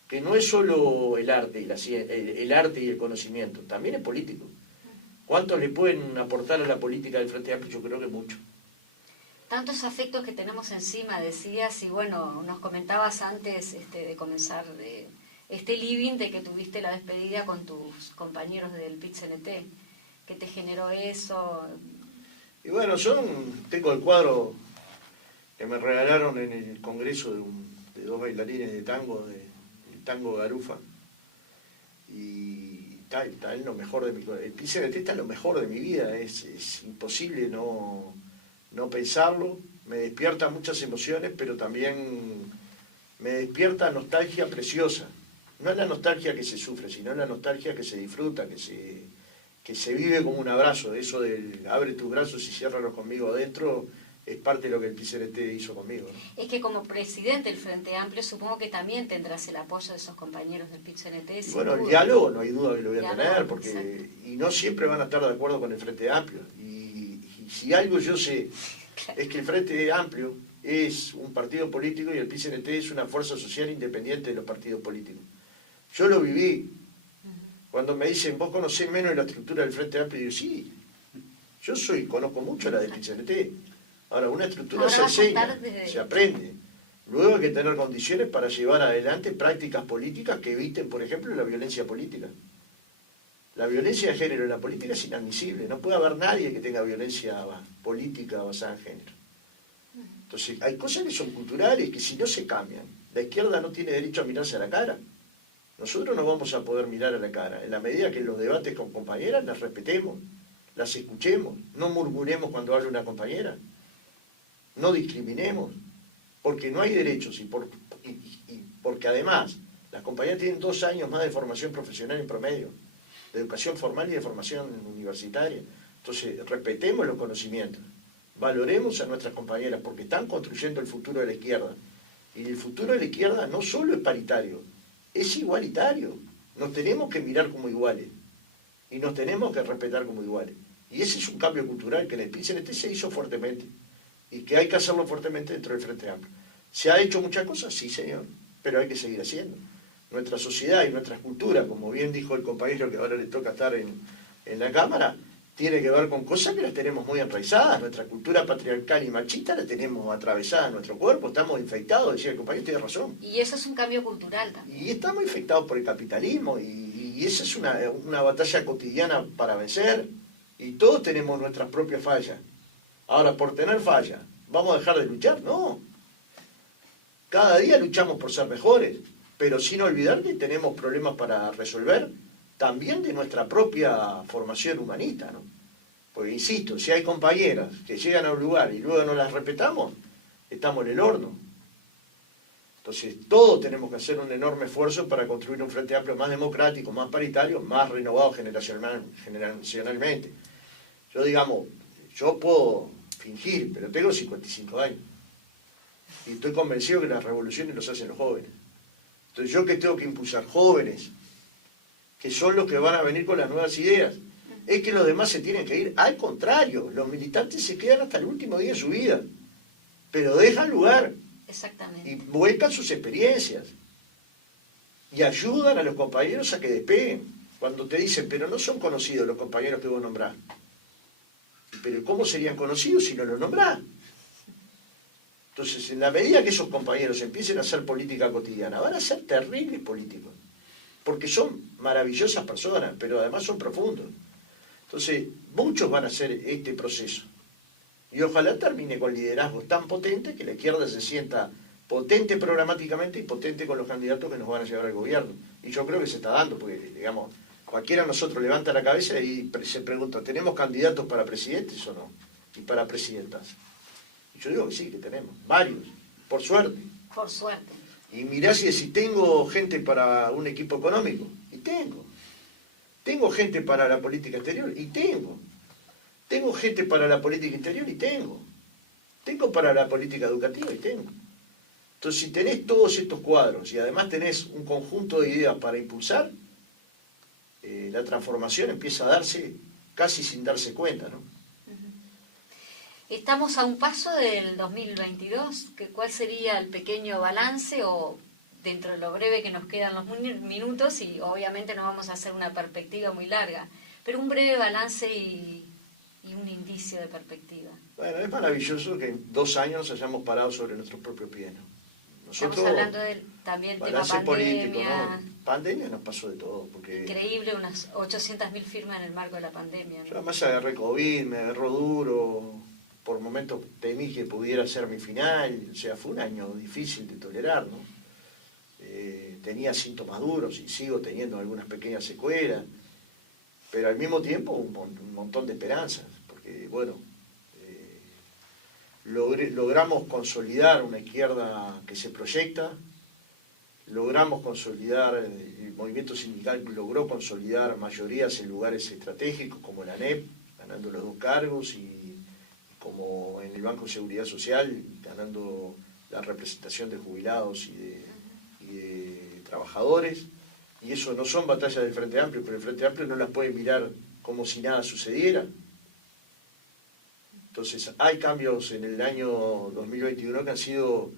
Que no es solo el arte y el arte y el conocimiento, también es político. ¿Cuántos le pueden aportar a la política del Frente Amplio? Yo creo que mucho. Tantos afectos que tenemos encima, decías, y bueno, nos comentabas antes de comenzar este living de que tuviste la despedida con tus compañeros del PIT-CNT. ¿Qué te generó eso? Y bueno, yo tengo el cuadro que me regalaron en el congreso de dos bailarines de tango, el tango Garufa, y está en lo mejor de mi vida. El PIT-CNT está en lo mejor de mi vida, es imposible no pensarlo. Me despierta muchas emociones, pero también me despierta nostalgia preciosa. No es la nostalgia que se sufre, sino la nostalgia que se disfruta, que se vive como un abrazo. Eso del abre tus brazos y ciérralos conmigo adentro, es parte de lo que el PCNT hizo conmigo, ¿no? Es que como presidente del Frente Amplio supongo que también tendrás el apoyo de esos compañeros del PIT-CNT. Bueno, duda. el diálogo no hay duda que lo voy a Diálogo, tener, porque exacto. y no siempre van a estar de acuerdo con el Frente Amplio. Y si algo yo sé, es que el Frente Amplio es un partido político y el PIT-CNT es una fuerza social independiente de los partidos políticos. Yo lo viví. Cuando me dicen, vos conocés menos de la estructura del Frente Amplio, digo, sí, yo conozco mucho la del PIT-CNT. Ahora, una estructura Ahora se vas a enseña, estar desde... se aprende. Luego hay que tener condiciones para llevar adelante prácticas políticas que eviten, por ejemplo, la violencia política. La violencia de género en la política es inadmisible. No puede haber nadie que tenga violencia política basada en género. Entonces, hay cosas que son culturales que si no se cambian, la izquierda no tiene derecho a mirarse a la cara. Nosotros no vamos a poder mirar a la cara. En la medida que en los debates con compañeras las respetemos, las escuchemos, no murmuremos cuando habla una compañera, no discriminemos, porque no hay derechos y porque además las compañeras tienen 2 años más de formación profesional en promedio, de educación formal y de formación universitaria. Entonces, respetemos los conocimientos, valoremos a nuestras compañeras, porque están construyendo el futuro de la izquierda. Y el futuro de la izquierda no solo es paritario, es igualitario. Nos tenemos que mirar como iguales y nos tenemos que respetar como iguales. Y ese es un cambio cultural que en el PIT-CNT se hizo fuertemente y que hay que hacerlo fuertemente dentro del Frente Amplio. ¿Se ha hecho muchas cosas? Sí, señor, pero hay que seguir haciendo. Nuestra sociedad y nuestra cultura, como bien dijo el compañero que ahora le toca estar en la Cámara, tiene que ver con cosas que las tenemos muy enraizadas. Nuestra cultura patriarcal y machista la tenemos atravesada en nuestro cuerpo, estamos infectados, decía el compañero, tiene razón. Y eso es un cambio cultural también. Y estamos infectados por el capitalismo, y esa es una batalla cotidiana para vencer, y todos tenemos nuestras propias fallas. Ahora, por tener fallas, ¿vamos a dejar de luchar? No. Cada día luchamos por ser mejores, pero sin olvidar que tenemos problemas para resolver, también de nuestra propia formación humanista, ¿no? Porque, insisto, si hay compañeras que llegan a un lugar y luego no las respetamos, estamos en el horno. Entonces, todos tenemos que hacer un enorme esfuerzo para construir un Frente Amplio más democrático, más paritario, más renovado generacionalmente. Yo puedo fingir, pero tengo 55 años. Y estoy convencido que las revoluciones los hacen los jóvenes. Entonces, ¿yo qué tengo que impulsar? Jóvenes, que son los que van a venir con las nuevas ideas. Es que los demás se tienen que ir. Al contrario, los militantes se quedan hasta el último día de su vida, pero dejan lugar. Exactamente. Y vuelcan sus experiencias. Y ayudan a los compañeros a que despeguen. Cuando te dicen, pero no son conocidos los compañeros que vos nombrás. Pero ¿cómo serían conocidos si no los nombrás? Entonces, en la medida que esos compañeros empiecen a hacer política cotidiana, van a ser terribles políticos. Porque son maravillosas personas, pero además son profundos. Entonces, muchos van a hacer este proceso. Y ojalá termine con liderazgos tan potentes que la izquierda se sienta potente programáticamente y potente con los candidatos que nos van a llevar al gobierno. Y yo creo que se está dando, porque, digamos, cualquiera de nosotros levanta la cabeza y se pregunta, ¿tenemos candidatos para presidentes o no? Y para presidentas. Y yo digo que sí, que tenemos, varios, por suerte. Por suerte. Y mirá si tengo gente para un equipo económico, y tengo. Tengo gente para la política exterior, y tengo. Tengo gente para la política interior, y tengo. Tengo para la política educativa, y tengo. Entonces, si tenés todos estos cuadros, y además tenés un conjunto de ideas para impulsar, la transformación empieza a darse casi sin darse cuenta, ¿no? Estamos a un paso del 2022. ¿Cuál sería el pequeño balance o dentro de lo breve que nos quedan los minutos? Y obviamente no vamos a hacer una perspectiva muy larga, pero un breve balance y un indicio de perspectiva. Bueno, es maravilloso que en 2 años nos hayamos parado sobre nuestros propios pies, ¿no? Nosotros, estamos hablando también tema pandemia. Político, ¿no? Pandemia nos pasó de todo. Porque increíble, unas 800.000 firmas en el marco de la pandemia, ¿no? Yo además agarré COVID, me agarró duro, por momentos temí que pudiera ser mi final, o sea, fue un año difícil de tolerar, ¿no? Tenía síntomas duros y sigo teniendo algunas pequeñas secuelas, pero al mismo tiempo un montón de esperanzas, porque, bueno, logramos consolidar una izquierda que se proyecta, logramos consolidar, el movimiento sindical logró consolidar mayorías en lugares estratégicos como la ANEP, ganando los 2 cargos y como en el Banco de Seguridad Social, ganando la representación de jubilados y de trabajadores. Y eso no son batallas del Frente Amplio, pero el Frente Amplio no las puede mirar como si nada sucediera. Entonces, hay cambios en el año 2021 que han sido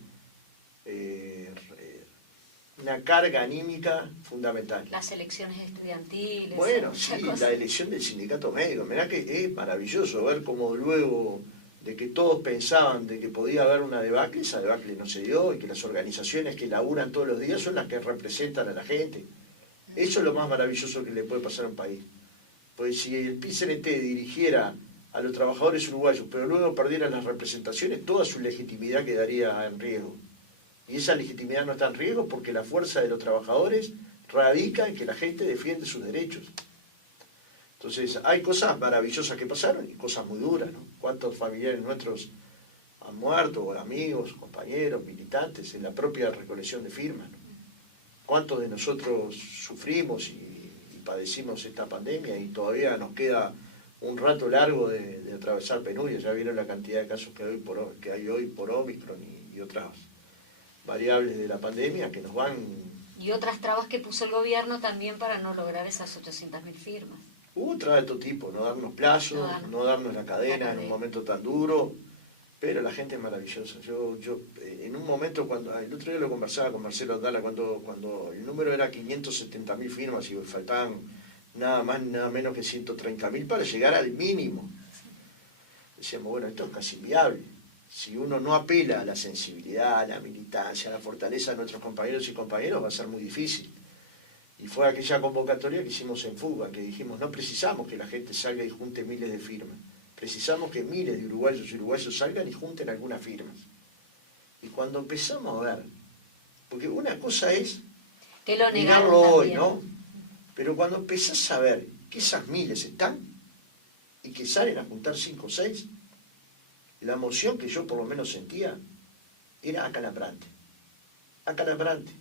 una carga anímica fundamental. Las elecciones estudiantiles. Bueno, sí, la elección del sindicato médico. Mirá que es maravilloso ver cómo luego de que todos pensaban de que podía haber una debacle, esa debacle no se dio, y que las organizaciones que laburan todos los días son las que representan a la gente. Eso es lo más maravilloso que le puede pasar a un país. Pues si el PIT-CNT dirigiera a los trabajadores uruguayos, pero luego perdieran las representaciones, toda su legitimidad quedaría en riesgo. Y esa legitimidad no está en riesgo porque la fuerza de los trabajadores radica en que la gente defiende sus derechos. Entonces, hay cosas maravillosas que pasaron y cosas muy duras, ¿no? ¿Cuántos familiares nuestros han muerto, o amigos, compañeros, militantes, en la propia recolección de firmas, ¿no? ¿Cuántos de nosotros sufrimos y padecimos esta pandemia y todavía nos queda un rato largo de atravesar penurias? Ya vieron la cantidad de casos que hay hoy por Omicron y otras variables de la pandemia que nos van... Y otras trabas que puso el gobierno también para no lograr esas 800.000 firmas. Hubo trabas de todo tipo, no darnos plazos, no darnos la cadena en un momento tan duro, pero la gente es maravillosa. Yo en un momento, el otro día lo conversaba con Marcelo Andala, cuando el número era 570.000 firmas y faltaban nada más, nada menos que 130.000 para llegar al mínimo. Decíamos, bueno, esto es casi inviable. Si uno no apela a la sensibilidad, a la militancia, a la fortaleza de nuestros compañeros y compañeras, va a ser muy difícil. Y fue aquella convocatoria que hicimos en Fuga, que dijimos, no precisamos que la gente salga y junte miles de firmas. Precisamos que miles de uruguayos y uruguayos salgan y junten algunas firmas. Y cuando empezamos a ver, porque una cosa es que lo mirarlo hoy, ¿no? Pero cuando empezás a ver que esas miles están y que salen a juntar 5 o 6, la emoción que yo por lo menos sentía era acalabrante. Acalabrante.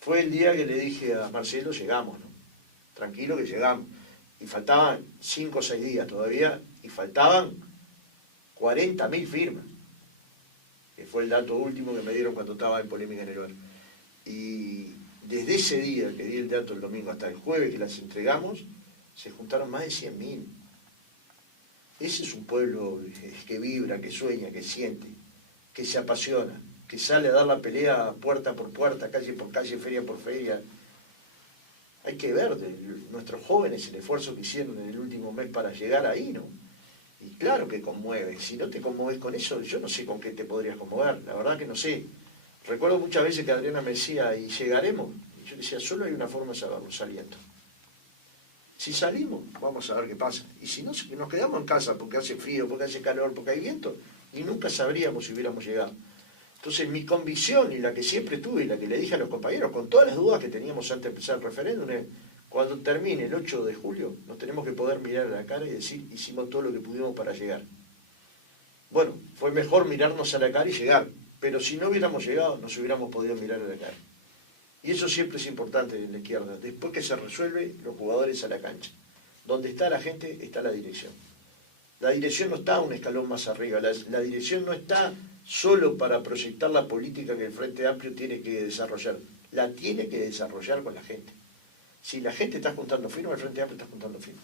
Fue el día que le dije a Marcelo, llegamos, ¿no? Tranquilo que llegamos. Y faltaban 5 o 6 días todavía, y faltaban 40.000 firmas, que fue el dato último que me dieron cuando estaba en polémica en el bar. Y desde ese día que di el dato el domingo hasta el jueves que las entregamos, se juntaron más de 100.000. Ese es un pueblo que vibra, que sueña, que siente, que se apasiona, que sale a dar la pelea puerta por puerta, calle por calle, feria por feria. Hay que ver de nuestros jóvenes el esfuerzo que hicieron en el último mes para llegar ahí, ¿no? Y claro que conmueve. Si no te conmueves con eso, yo no sé con qué te podrías conmover. La verdad que no sé. Recuerdo muchas veces que Adriana me decía, ¿y llegaremos? Y yo le decía, solo hay una forma de saberlo, saliendo. Si salimos, vamos a ver qué pasa. Y si no, nos quedamos en casa porque hace frío, porque hace calor, porque hay viento, y nunca sabríamos si hubiéramos llegado. Entonces mi convicción, y la que siempre tuve, y la que le dije a los compañeros, con todas las dudas que teníamos antes de empezar el referéndum, es, cuando termine el 8 de julio, nos tenemos que poder mirar a la cara y decir, hicimos todo lo que pudimos para llegar. Bueno, fue mejor mirarnos a la cara y llegar, pero si no hubiéramos llegado, nos hubiéramos podido mirar a la cara. Y eso siempre es importante en la izquierda. Después que se resuelve, los jugadores a la cancha. Donde está la gente, está la dirección. La dirección no está un escalón más arriba. La dirección no está solo para proyectar la política que el Frente Amplio tiene que desarrollar. La tiene que desarrollar con la gente. Si la gente está juntando firmas, el Frente Amplio está juntando firmas.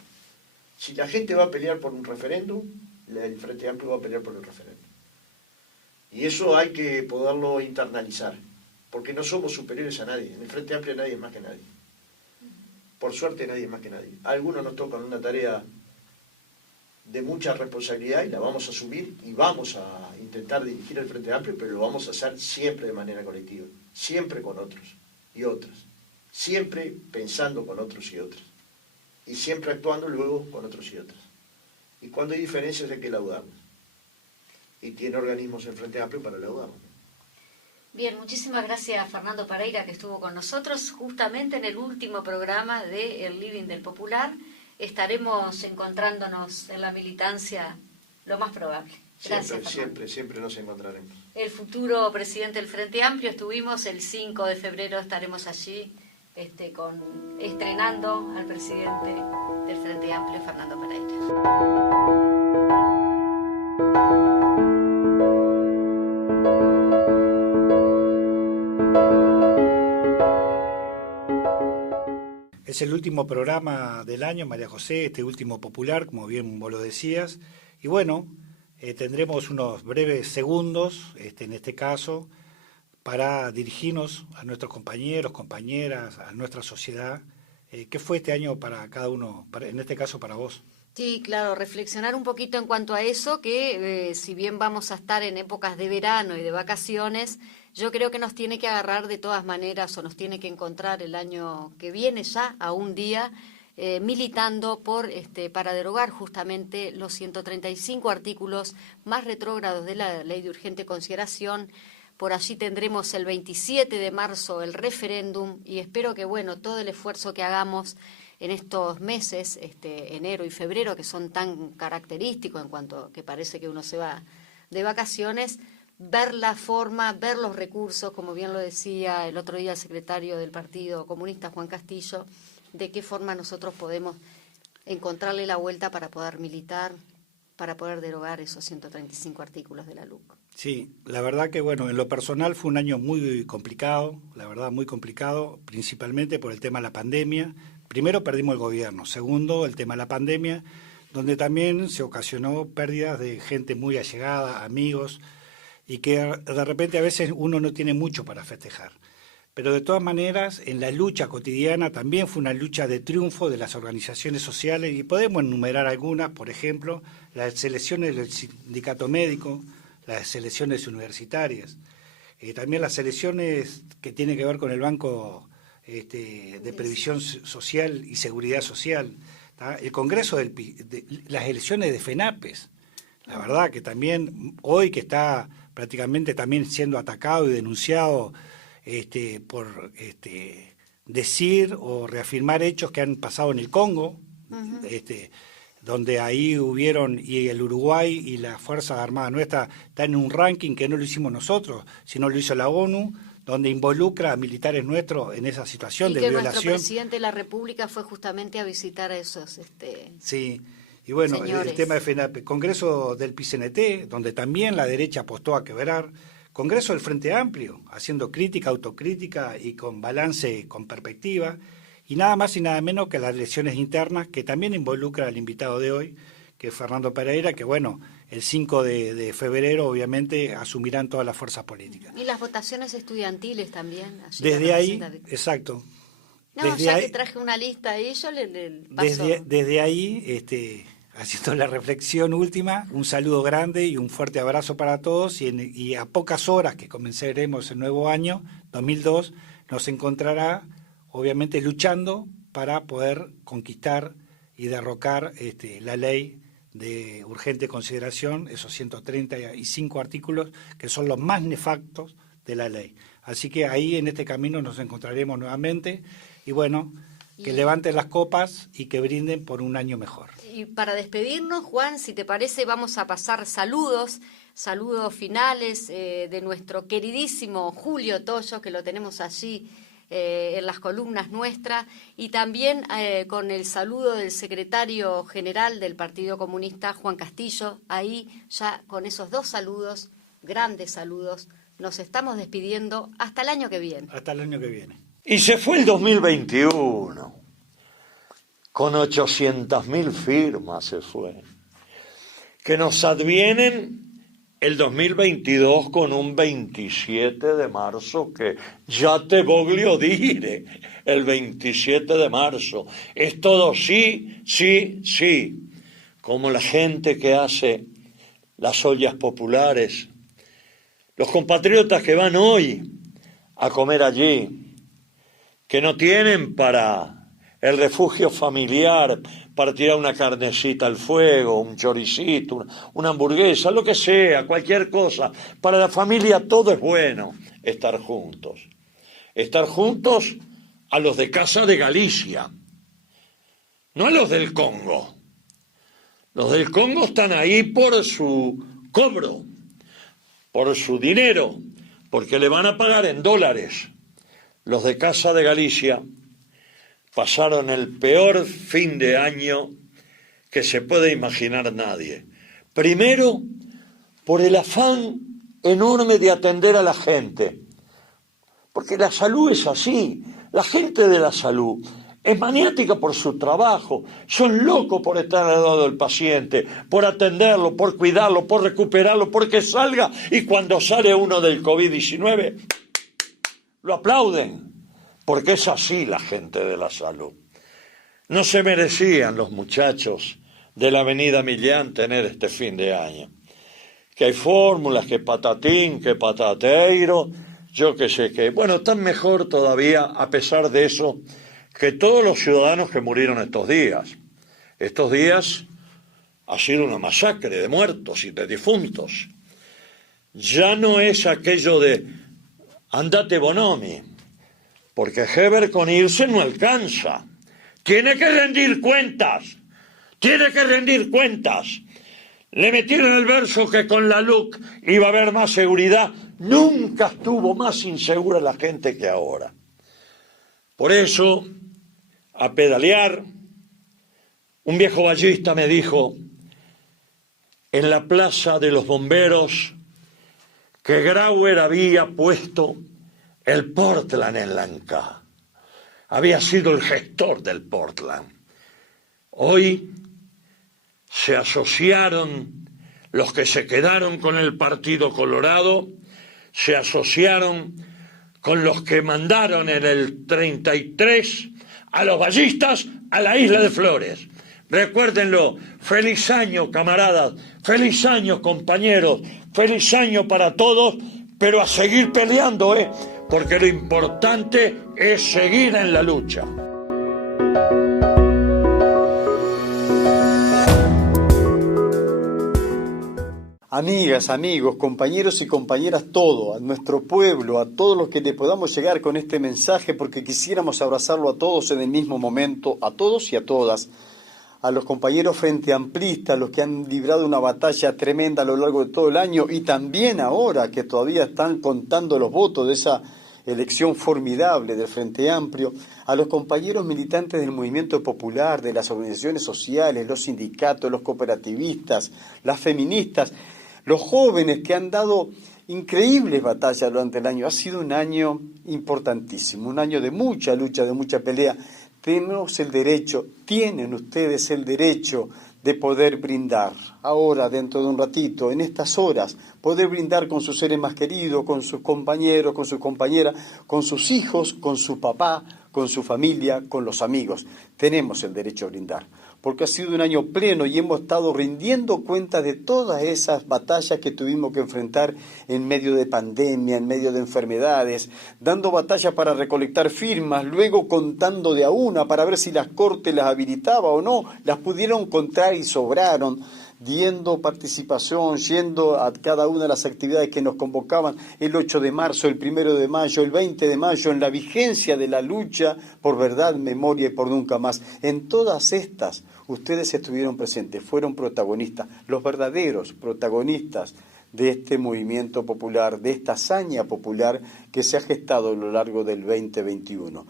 Si la gente va a pelear por un referéndum, el Frente Amplio va a pelear por el referéndum. Y eso hay que poderlo internalizar. Porque no somos superiores a nadie. En el Frente Amplio nadie es más que nadie. Por suerte nadie es más que nadie. A algunos nos tocan una tarea de mucha responsabilidad y la vamos a asumir y vamos a intentar dirigir el Frente Amplio, pero lo vamos a hacer siempre de manera colectiva. Siempre con otros y otras. Siempre pensando con otros y otras. Y siempre actuando luego con otros y otras. Y cuando hay diferencias hay que laudarnos. Y tiene organismos el Frente Amplio para laudarnos. Bien, muchísimas gracias a Fernando Pereira que estuvo con nosotros justamente en el último programa de El Living del Popular. Estaremos encontrándonos en la militancia lo más probable. Gracias, siempre nos encontraremos. El futuro presidente del Frente Amplio, estuvimos el 5 de febrero, estaremos allí estrenando al presidente del Frente Amplio, Fernando Pereira. Es el último programa del año, María José, este último popular, como bien vos lo decías. Y bueno, tendremos unos breves segundos, en este caso, para dirigirnos a nuestros compañeros, compañeras, a nuestra sociedad. ¿Qué fue este año para cada uno, en este caso para vos? Sí, claro, reflexionar un poquito en cuanto a eso, que si bien vamos a estar en épocas de verano y de vacaciones, yo creo que nos tiene que agarrar de todas maneras o nos tiene que encontrar el año que viene ya a un día militando para derogar justamente los 135 artículos más retrógrados de la Ley de Urgente Consideración. Por allí tendremos el 27 de marzo el referéndum y espero que, bueno, todo el esfuerzo que hagamos en estos meses, enero y febrero, que son tan característicos en cuanto que parece que uno se va de vacaciones, ver la forma, ver los recursos, como bien lo decía el otro día el secretario del Partido Comunista, Juan Castillo, de qué forma nosotros podemos encontrarle la vuelta para poder militar, para poder derogar esos 135 artículos de la LUC. Sí, la verdad que bueno, en lo personal fue un año muy complicado, la verdad muy complicado, principalmente por el tema de la pandemia. Primero perdimos el gobierno, segundo el tema de la pandemia, donde también se ocasionó pérdidas de gente muy allegada, amigos, y que de repente a veces uno no tiene mucho para festejar. Pero de todas maneras, en la lucha cotidiana también fue una lucha de triunfo de las organizaciones sociales, y podemos enumerar algunas, por ejemplo, las elecciones del sindicato médico, las elecciones universitarias, también las elecciones que tienen que ver con el Banco de Previsión Social y Seguridad Social, ¿tá? El Congreso de las elecciones de FENAPES, la verdad que también hoy que está prácticamente también siendo atacado y denunciado por decir o reafirmar hechos que han pasado en el Congo, donde ahí hubieron, y el Uruguay y la Fuerza Armada nuestra están en un ranking que no lo hicimos nosotros, sino lo hizo la ONU, donde involucra a militares nuestros en esa situación de violación. Y que nuestro presidente de la República fue justamente a visitar a esos sí, y bueno, señores. El tema de FENAPE, Congreso del PCNT, donde también la derecha apostó a quebrar, Congreso del Frente Amplio, haciendo crítica, autocrítica y con balance, con perspectiva, y nada más y nada menos que las elecciones internas, que también involucra al invitado de hoy, que es Fernando Pereira, que bueno, el 5 de febrero obviamente asumirán todas las fuerzas políticas. Y las votaciones estudiantiles también. Desde ahí, exacto. No, desde ya ahí, que traje una lista ahí, yo le paso. Desde ahí, haciendo la reflexión última, un saludo grande y un fuerte abrazo para todos, y a pocas horas que comenzaremos el nuevo año, 2002, nos encontrará obviamente luchando para poder conquistar y derrocar la ley de urgente consideración, esos 135 artículos que son los más nefastos de la ley. Así que ahí en este camino nos encontraremos nuevamente y bueno, que levanten las copas y que brinden por un año mejor. Y para despedirnos, Juan, si te parece, vamos a pasar saludos finales de nuestro queridísimo Julio Toyo, que lo tenemos allí en las columnas nuestras, y también con el saludo del secretario general del Partido Comunista, Juan Castillo. Ahí ya con esos dos saludos, grandes saludos, nos estamos despidiendo hasta el año que viene. Hasta el año que viene. Y se fue el 2021, con 800.000 firmas se fue, que nos advienen el 2022 con un 27 de marzo que ya te voglio dire, el 27 de marzo. Es todo sí, sí, sí. Como la gente que hace las ollas populares, los compatriotas que van hoy a comer allí, que no tienen para el refugio familiar, para tirar una carnecita al fuego, un choricito, una hamburguesa, lo que sea, cualquier cosa. Para la familia todo es bueno, estar juntos. Estar juntos a los de Casa de Galicia, no a los del Congo. Los del Congo están ahí por su cobro, por su dinero, porque le van a pagar en dólares. Los de Casa de Galicia pasaron el peor fin de año que se puede imaginar nadie. Primero, por el afán enorme de atender a la gente. Porque la salud es así. La gente de la salud es maniática por su trabajo. Son locos por estar al lado del paciente, por atenderlo, por cuidarlo, por recuperarlo, porque salga. Y cuando sale uno del COVID-19, lo aplauden. Porque es así la gente de la salud. No se merecían los muchachos de la avenida Millán tener este fin de año. Que hay fórmulas, que patatín, que patateiro, yo qué sé qué. Bueno, están mejor todavía, a pesar de eso, que todos los ciudadanos que murieron estos días. Estos días ha sido una masacre de muertos y de difuntos. Ya no es aquello de andate Bonomi, porque Heber con irse no alcanza. Tiene que rendir cuentas. Tiene que rendir cuentas. Le metieron el verso que con la LUC iba a haber más seguridad. Nunca estuvo más insegura la gente que ahora. Por eso, a pedalear, un viejo ballista me dijo en la plaza de los bomberos que Grauer había puesto el Portland en Lanka. Había sido el gestor del Portland. Hoy se asociaron los que se quedaron con el Partido Colorado, se asociaron con los que mandaron en el 33 a los ballistas a la isla de Flores. Recuérdenlo, feliz año, camaradas, feliz año, compañeros, feliz año para todos, pero a seguir peleando, porque lo importante es seguir en la lucha. Amigas, amigos, compañeros y compañeras, todo, a nuestro pueblo, a todos los que le podamos llegar con este mensaje, porque quisiéramos abrazarlo a todos en el mismo momento, a todos y a todas, a los compañeros frente amplistas, los que han librado una batalla tremenda a lo largo de todo el año, y también ahora que todavía están contando los votos de esa elección formidable del Frente Amplio, a los compañeros militantes del movimiento popular, de las organizaciones sociales, los sindicatos, los cooperativistas, las feministas, los jóvenes que han dado increíbles batallas durante el año. Ha sido un año importantísimo, un año de mucha lucha, de mucha pelea. Tenemos el derecho, tienen ustedes el derecho de poder brindar. Ahora, dentro de un ratito, en estas horas, poder brindar con sus seres más queridos, con sus compañeros, con sus compañeras, con sus hijos, con su papá, con su familia, con los amigos. Tenemos el derecho a brindar, porque ha sido un año pleno y hemos estado rindiendo cuenta de todas esas batallas que tuvimos que enfrentar en medio de pandemia, en medio de enfermedades, dando batalla para recolectar firmas, luego contando de a una para ver si las Cortes las habilitaba o no, las pudieron contar y sobraron, dando participación, yendo a cada una de las actividades que nos convocaban el 8 de marzo, el 1 de mayo, el 20 de mayo, en la vigencia de la lucha por verdad, memoria y por nunca más. En todas estas, ustedes estuvieron presentes, fueron protagonistas, los verdaderos protagonistas de este movimiento popular, de esta hazaña popular que se ha gestado a lo largo del 2021.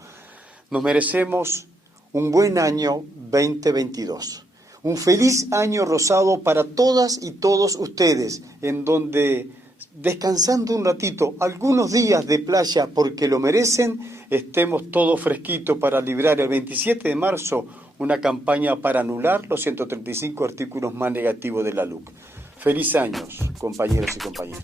Nos merecemos un buen año 2022. Un feliz año rosado para todas y todos ustedes, en donde, descansando un ratito, algunos días de playa porque lo merecen, estemos todos fresquitos para librar el 27 de marzo una campaña para anular los 135 artículos más negativos de la LUC. Feliz años, compañeros y compañeras.